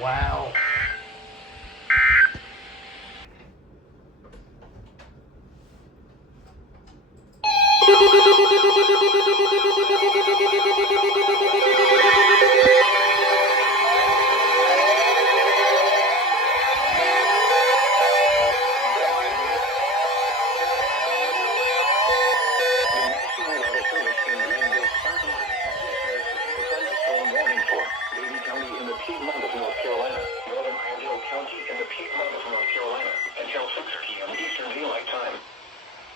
Wow.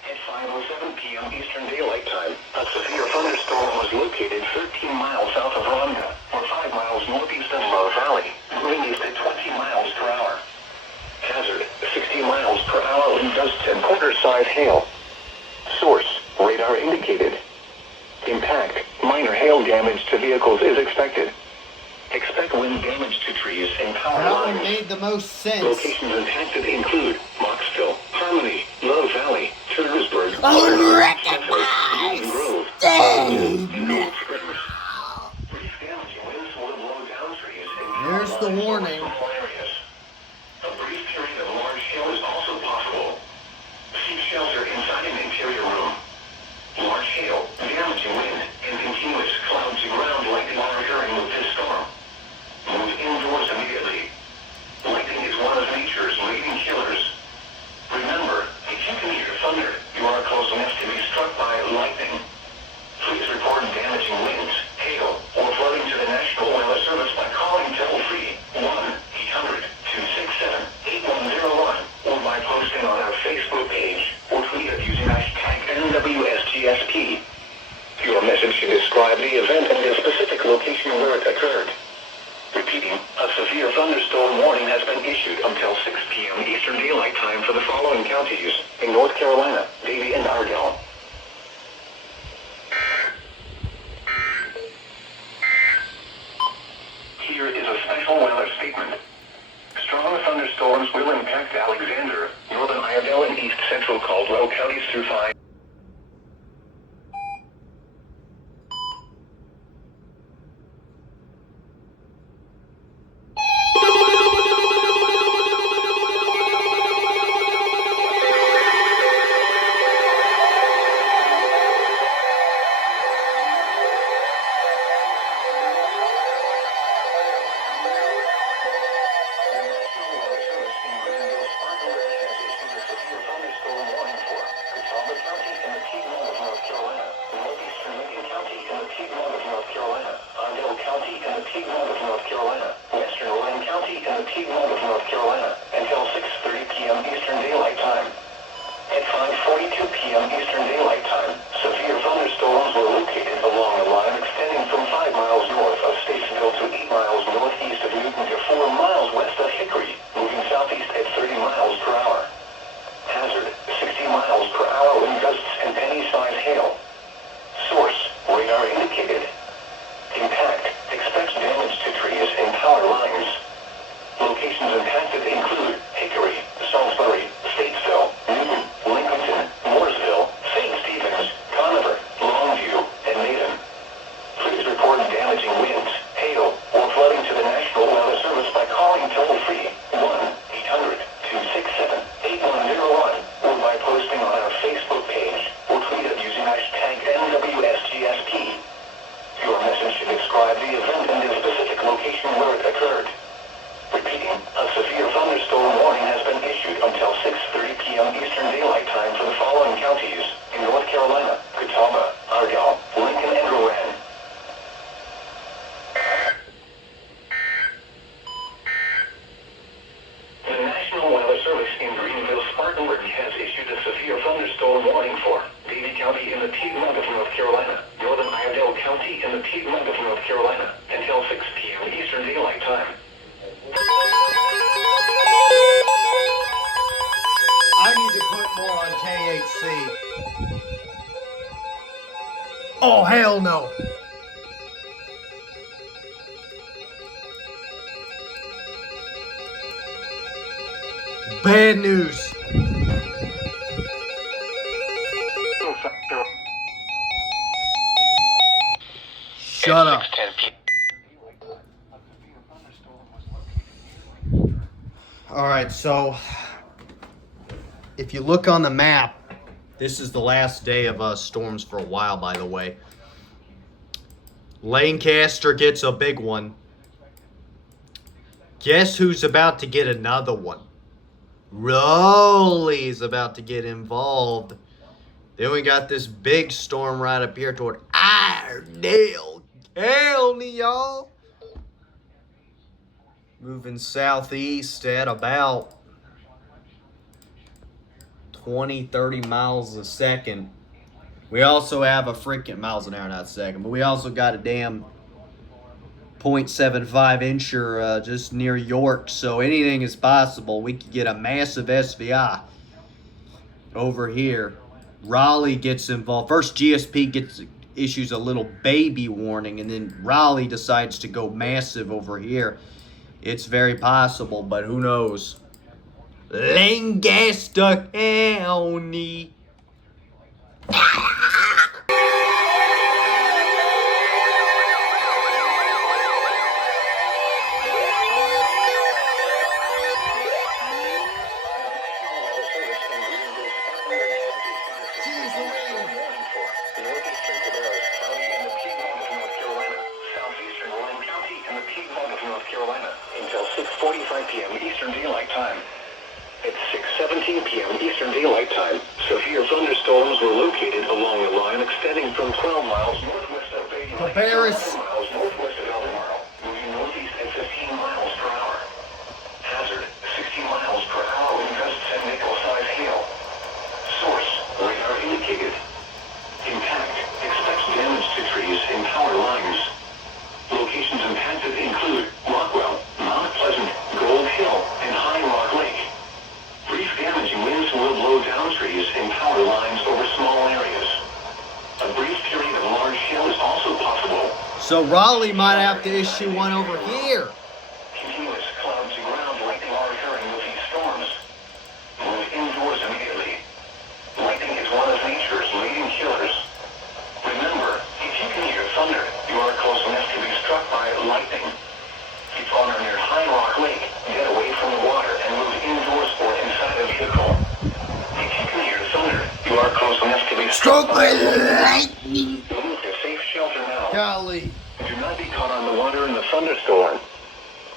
At 5:07 p.m. Eastern Daylight Time, a severe thunderstorm was located 13 miles south of Rhonda, or 5 miles northeast of Love Valley, moving east at 20 miles per hour. Hazard: 60 miles per hour wind gusts and quarter-size hail. Source: radar indicated. Impact: minor hail damage to vehicles is expected. Expect wind damage to trees and power That one lines. made the most sense. Locations impacted include Moxville, Harmony, Love Valley, Turnersburg, Union Grove, and North Springs. Brief damaging winds will blow down trees and There's the warning. small areas. A brief period of large hail is also possible. Seek shelter inside an interior room. Large hail, damaging wind, and continuous clouds ground lightning are occurring with this storm. Move indoors immediately. Lightning is one of nature's leading killers. Facebook page or tweet it using hashtag NWSGSP. Your message should describe the event and the specific location where it occurred. Repeating, a severe thunderstorm warning has been issued until 6 p.m. Eastern Daylight Time for the following counties in North Carolina, Davie, and Argyle. Here is a special weather statement. Strong thunderstorms will impact Alexander, northern Iredell, and east central Caldwell counties through 5. Oh, hell no. Bad news. Shut up. Alright, so if you look on the map, this is the last day of storms for a while, by the way. Lancaster gets a big one. Guess who's about to get another one? Rowley's about to get involved. Then we got this big storm right up here toward Iredell County, y'all. Moving southeast at about 20, 30 miles a second. We also have a freaking miles an hour, not a second, but we also got a damn 0.75 incher just near York, so anything is possible. We could get a massive SVI over here. Raleigh gets involved. First, GSP issues a little baby warning, and then Raleigh decides to go massive over here. It's very possible, but who knows? Lancaster County. Until 6:45 p.m. Eastern Daylight Time. At 6:17 p.m. Eastern Daylight Time, severe thunderstorms were located along the line extending from 12 miles northwest of Beatty Lake to 12 miles northwest of Albemarle, moving northeast at 15 miles per hour. Hazard, 60 miles per hour with gusts and nickel-sized hail. So Raleigh might have to issue one over here. Continuous cloud-to-ground lightning are occurring with these storms. Move indoors immediately. Lightning is one of nature's leading killers. Remember, if you can hear thunder, you are close enough to be struck by lightning. Keep on or near High Rock Lake, get away from the water and move indoors or inside a vehicle. If you can hear thunder, you are close enough to be struck by lightning. Move to safe shelter now. Golly. Do not be caught on the water in the thunderstorm.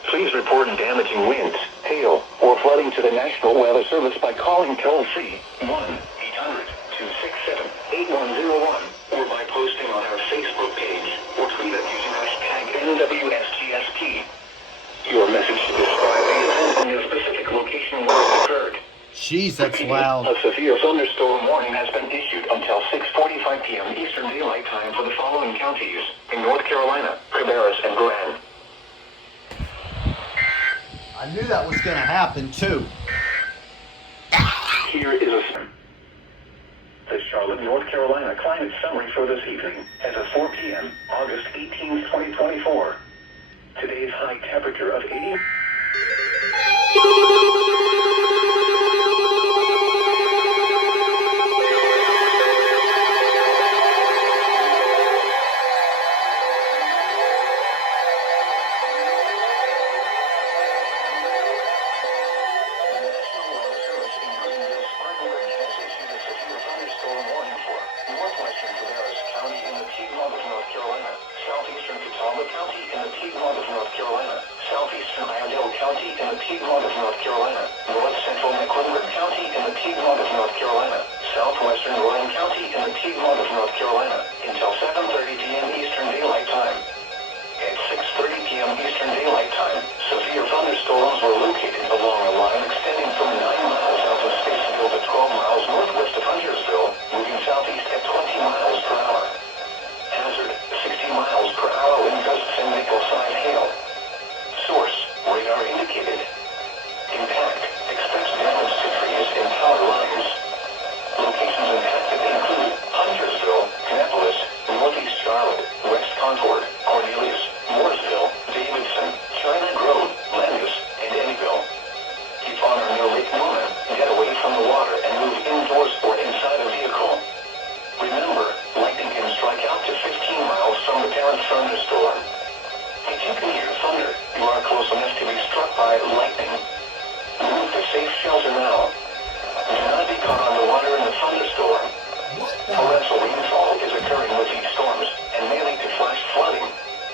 Please report damaging winds, hail, or flooding to the National Weather Service by calling toll-free 1-800-267-8101 or by posting on our Facebook page or tweet us using hashtag NWSGSP. Your message should describe the event and the specific location where it occurred. Jeez, that's Repeating, loud. a severe thunderstorm warning has been issued until 6:45 p.m. Eastern Daylight Time for the following counties in North Carolina, Cabarrus, and Grand. I knew that was going to happen, too. Here is the Charlotte, North Carolina climate summary for this evening as of 4 p.m., August 18, 2024. Today's high temperature of 80.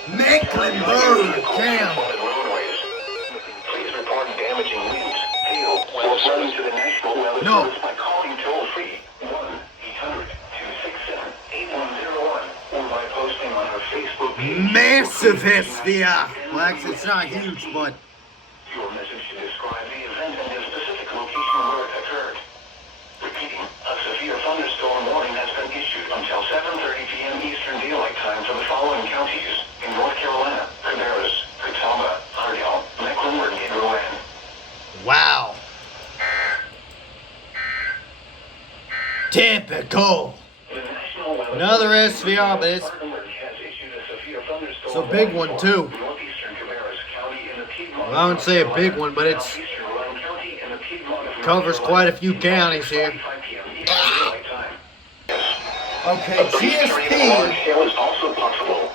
Mecklenburg, damn. Please report damaging winds, hail, or flooding to the National Weather Service by calling toll-free 1-800-267-8101 or by posting on our Facebook page. Massive SVR. Well, actually, it's not huge, but Your message should describe the event and the specific location where it occurred. Repeating, a severe thunderstorm warning has been issued until 7:30 p.m. Eastern Daylight Time for the following counties in North Carolina, Cabarrus, Catawba, Ardell, Mecklenburg, and Rowan. wow. Typical. Another SVR, but it's a big one too. Well, I wouldn't say a big one, but it covers quite a few counties here. Okay, GSP. Hail is also possible.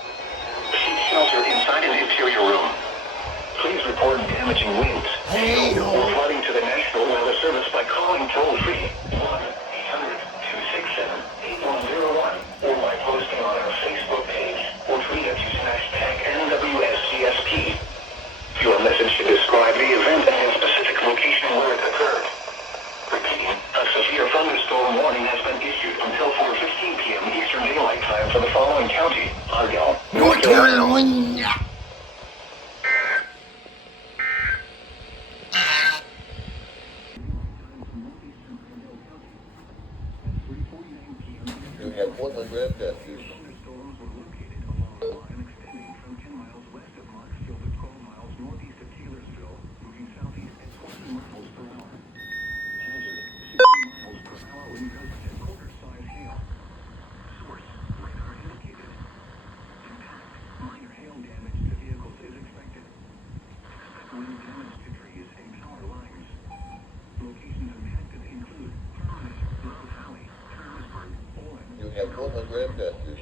Seek shelter inside an interior room. Please report damaging winds, hail, or flooding to the National Weather Service by calling toll-free 1-800-267-8101 or by posting on our Facebook page or tweet us using hashtag NWSGSP. Your message should describe the event and the specific location where it occurred. Repeating, a severe thunderstorm warning has been issued until 4:15 p.m. Eastern Daylight Time for the following county, Ardell, North Carolina. have normal grab testers.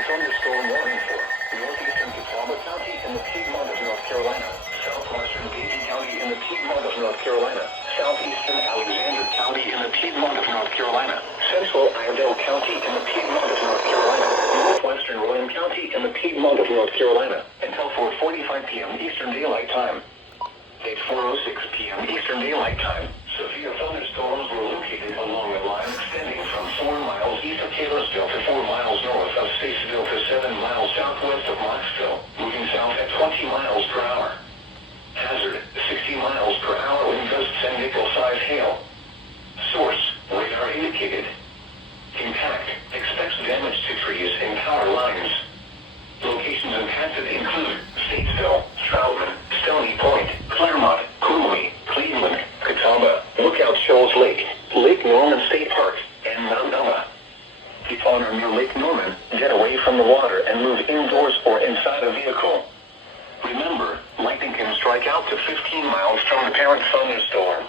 Thunderstorm warning for northeastern Catawba County in the Piedmont of North Carolina, southwestern Davie County in the Piedmont of North Carolina, southeastern Alexander County in the Piedmont of North Carolina, central Iredell County in the Piedmont of North Carolina, northwestern Rowan County in the Piedmont of North Carolina, until 4:45 p.m. Eastern Daylight Time. At 4:06 p.m. Eastern Daylight Time, severe thunderstorms were located along a line extending from 4 miles east of Taylorsville to 4 miles north of Statesville to 7 miles southwest of Knoxville, moving south at 20 miles per hour. Hazard, 60 miles per hour wind gusts and nickel-size hail. Source, radar indicated. Impact, expects damage to trees and power lines. Locations impacted include Statesville, Troutman, Stony Point, Claremont, Cooley, Cleveland, Catawba, Lookout Shoals Lake, Lake Norman State Park, and Mount Ella. If on or near Lake Norman, get away from the water and move indoors or inside a vehicle. Remember, lightning can strike out to 15 miles from the parent thunderstorm.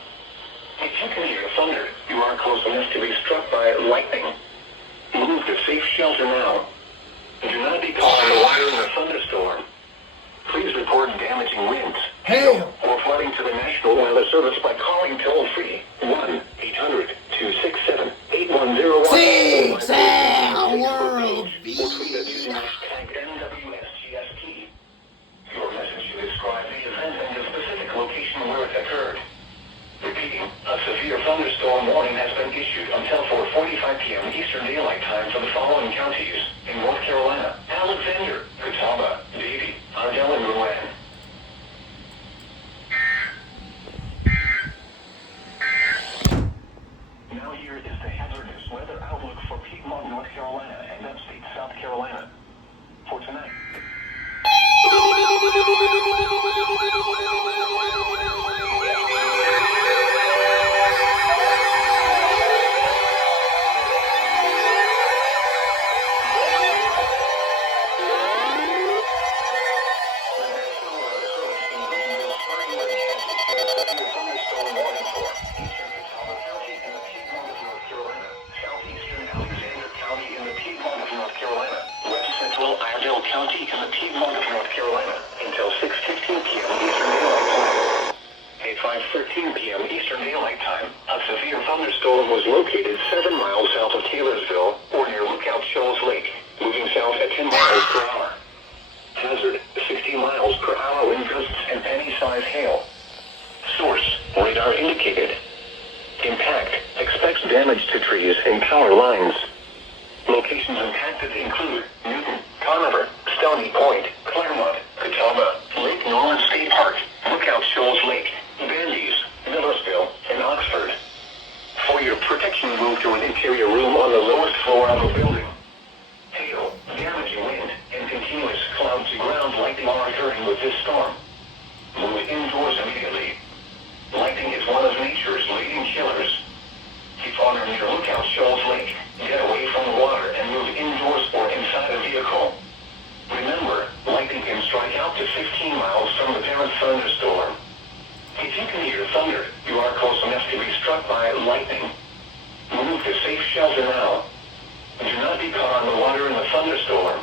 If you can hear thunder, you are close enough to be struck by lightning. Move to safe shelter now. Do not be caught on the wire in a thunderstorm. Please report damaging winds, hail, or flooding to the National Weather Service by calling toll-free 1-800-267-8101. 6 hour Or tweet us using hashtag NWSGSP. Your message should describe the event and the specific location where it occurred. Repeating, a severe thunderstorm warning has been issued until 4:45 p.m. Eastern Daylight Time for the following counties in North Carolina: Alexander, Catawba, Davie, Iredell, and Rowan. Now here is the hazardous weather outlook for Piedmont, North Carolina, and upstate South Carolina for tonight. County in the Piedmont of North Carolina until 6:15 p.m. Eastern Daylight Time. At 5:13 p.m. Eastern Daylight Time, a severe thunderstorm was located 7 miles south of Taylorsville or near Lookout Shoals Lake, moving south at 10 miles per hour. Hazard, 60 miles per hour wind gusts and penny-size hail. Source, radar indicated. Impact, expects damage to trees and power lines. Locations impacted include Newton, Conover, Stony Point, Claremont, Catawba, Lake Norman State Park, Lookout Shoals Lake, Bandies, Millersville, and Oxford. For your protection, move to an interior room on the lowest floor of a building. Hail, damaging wind, and continuous cloud-to-ground lightning are occurring with this storm. Move indoors immediately. Lightning is one of nature's leading killers. Keep on or near Lookout Shoals Lake, get away from the water and move indoors or inside a vehicle. Remember, lightning can strike out to 15 miles from the parent thunderstorm. If you can hear thunder, you are close enough to be struck by lightning. Move to safe shelter now. Do not be caught on the water in the thunderstorm.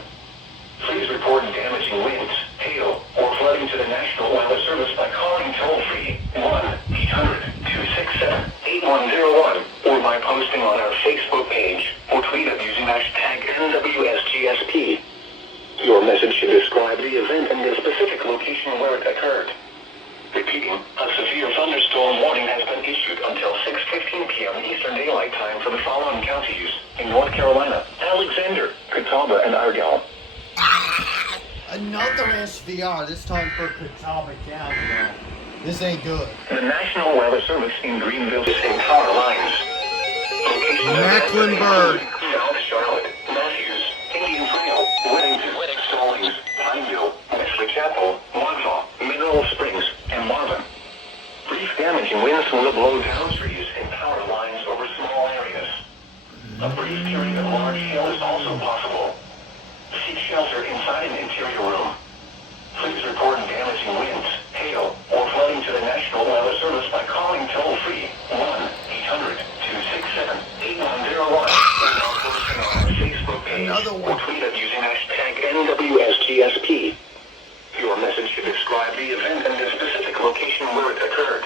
Please report damaging winds, hail, or flooding to the National Weather Service by calling toll-free 1-800-267-8101 or by posting on our Facebook page or tweet us using hashtag NWSGSP. Your message should describe the event and the specific location where it occurred. Repeating, a severe thunderstorm warning has been issued until 6:15 p.m. Eastern Daylight Time for the following counties in North Carolina: Alexander, Catawba, and Iredell. Another SVR, this time for Catawba County. This ain't good. The National Weather Service in Greenville is in power lines. Locations Mecklenburg. South Charlotte, Matthews, Indian Trail, Weddington, Stallings, Pineville, Wesley Chapel, Montauk, Mineral Springs, and Marvin. Brief damaging winds will blow down trees and power lines over small areas. A brief period of large hail is also possible. Seek shelter inside an interior room. Please report damaging winds, hail, or flooding to the National Weather Service by calling toll-free 1-800-267-8101 or posting on our Facebook page or tweet it using hashtag NWSGSP. Your message should describe the event and the specific location where it occurred.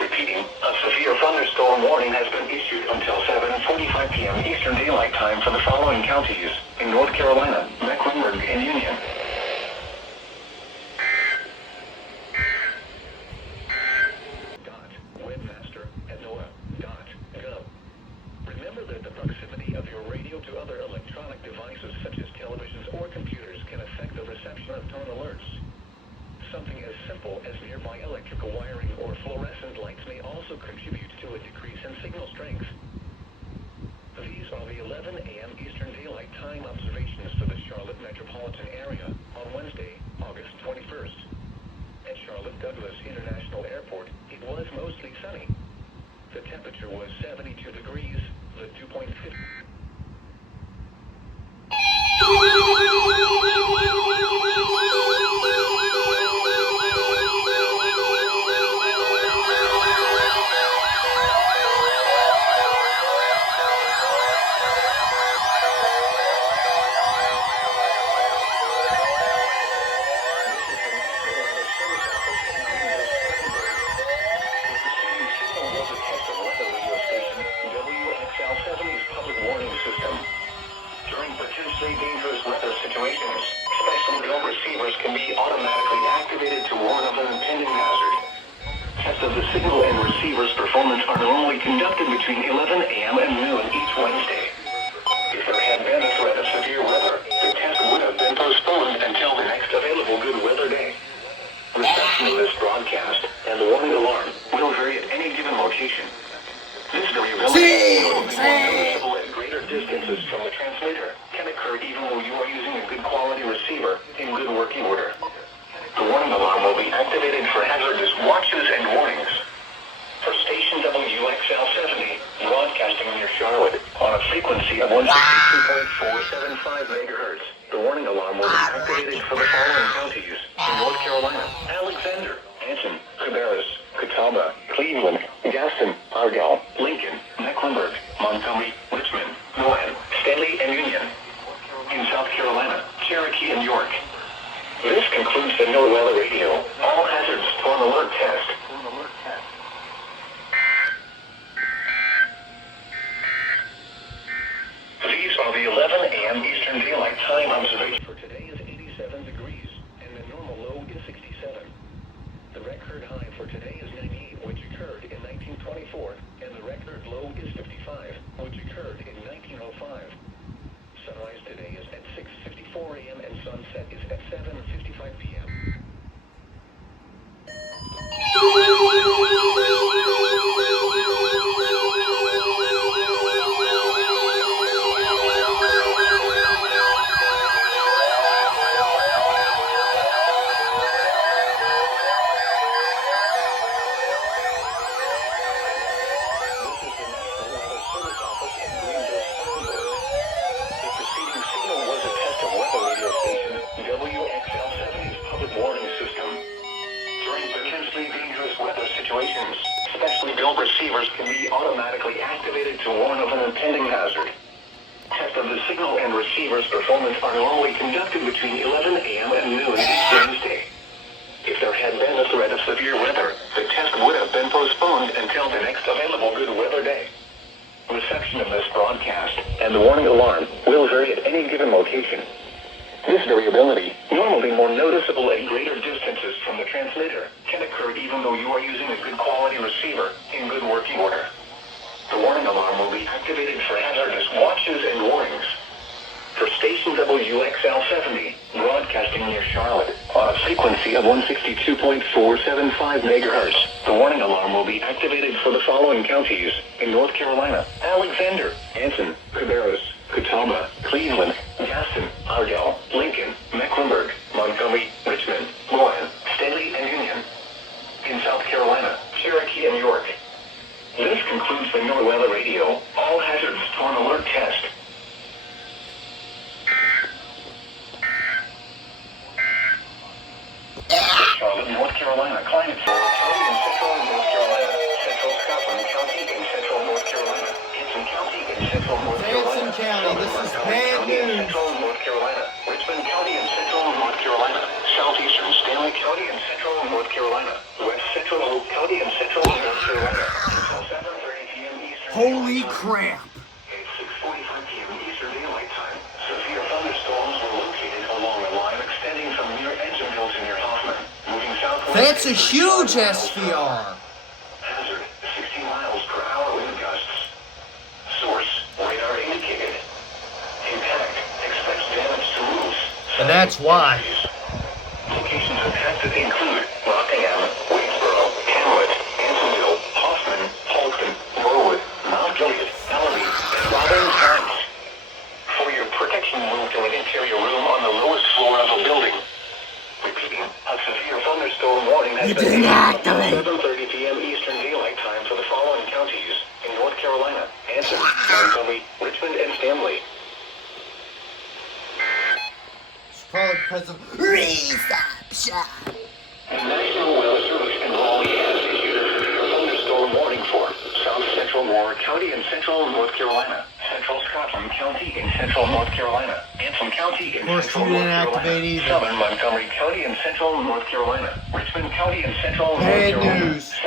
Repeating, a severe thunderstorm warning has been issued until 7:45 p.m. Eastern Daylight Time for the following counties in North Carolina, Mecklenburg, and Union. Webmaster@NOAA.gov. Remember that the proximity of your radio to other electronic devices such as televisions or computers can affect the reception of tone alerts. Something as simple as nearby electrical wiring or fluorescent lights may also contribute to a decrease in signal strength. These are the 11 a.m. Eastern Daylight Time observations for the Charlotte metropolitan area on Wednesday, August 21st. At Charlotte Douglas International Airport, it was mostly sunny. The temperature was 72 degrees, the dew point 50. Dangerous weather situations, special bill receivers can be automatically activated to warn of an impending hazard. Tests of the signal and receiver's performance are normally conducted between 11 a.m. and noon each Wednesday. If there had been a threat of severe weather, the test would have been postponed until the next available good weather day. Reception of this broadcast and the warning alarm will vary at any given location. This variability will be more noticeable at greater distances from the transmitter, can occur even though you are using a good quality receiver in good working order. The warning alarm will be activated for hazardous watches and warnings. For station WXL70, broadcasting near Charlotte on a frequency of 162.475 MHz, the warning alarm will be activated for the following counties in North Carolina: Alexander, Anson, Cabarrus, Catawba, Cleveland, Gaston, Argyle, Lincoln, Mecklenburg, Montgomery, Richmond, Milan, Stanley, and Union. In South Carolina, Cherokee, and York. This concludes the NOAA Weather Radio All Hazards Storm Alert Test. These are the 11 a.m. Eastern Daylight Time observations. For today is 87 degrees, and the normal low is 67. The record high for today is 98, which occurred in 1924, and the record low is 55, which occurred in 1905. Sunrise today is at 6:54 a.m. and sunset is at 7:55 p.m. Receivers can be automatically activated to warn of an impending hazard. Tests of the signal and receiver's performance are normally conducted between 11 a.m. and noon each Wednesday. If there had been a threat of severe weather, the test would have been postponed until the next available good weather day. Reception of this broadcast and the warning alarm will vary at any given location. This variability, normally more noticeable at greater distances from the transmitter, can occur even though you are using a good quality receiver in good working order. The warning alarm will be activated for hazardous watches and warnings. for station WXL70, broadcasting near Charlotte, on a frequency of 162.475 megahertz. The warning alarm will be activated for the following counties in North Carolina: Alexander, Anson, Cabarrus, Catawba, Cleveland, Gaston, Ardell, Lincoln, Mecklenburg, Montgomery, Richmond, Warren, Stanley, and Union. In South Carolina, Cherokee, and York. This concludes the NOAA radio all hazards torn alert test. Charlotte, North Carolina, climate for county in central North Carolina, central Scotland County in central North Carolina, Anson County in central North Carolina, County, this is bad County in news. central North Carolina, Richmond County in central North Carolina, southeastern Stanley County in central North Carolina, west central Hope County in central North Carolina, until 7:30 p.m. Eastern. Holy crap. At 6:45 p.m. Eastern Daylight Time, severe thunderstorms were located along a line extending from near Edgenville to near Hoffman, moving southwest. That's a huge SVR. Hazard, 60 miles per hour wind gusts. Source, radar indicated. Impact, expects damage to roofs. And that's why. Locations impacted include Rockingham, Waynesboro, Hamlet, Ansonville, Hoffman, Halston, Norwood, Mount Gilead, Ellaby, and Robbins Heights. For your protection, move to an interior room on the lowest floor of the building. Repeating, a severe thunderstorm warning has been issued until 7:30 p.m. Eastern Daylight Time for the following counties in North Carolina: Anson, Montgomery, Richmond, and Stanley. It's probably because of reception. The National Weather Service in Raleigh has issued a severe thunderstorm warning for South Central Moore County in central North Carolina, Central Scotland County in central North Carolina, Anson County in Of course, central you North didn't activate Carolina, either. Southern Montgomery County in central North Carolina, Richmond County in central North Bad Carolina. news.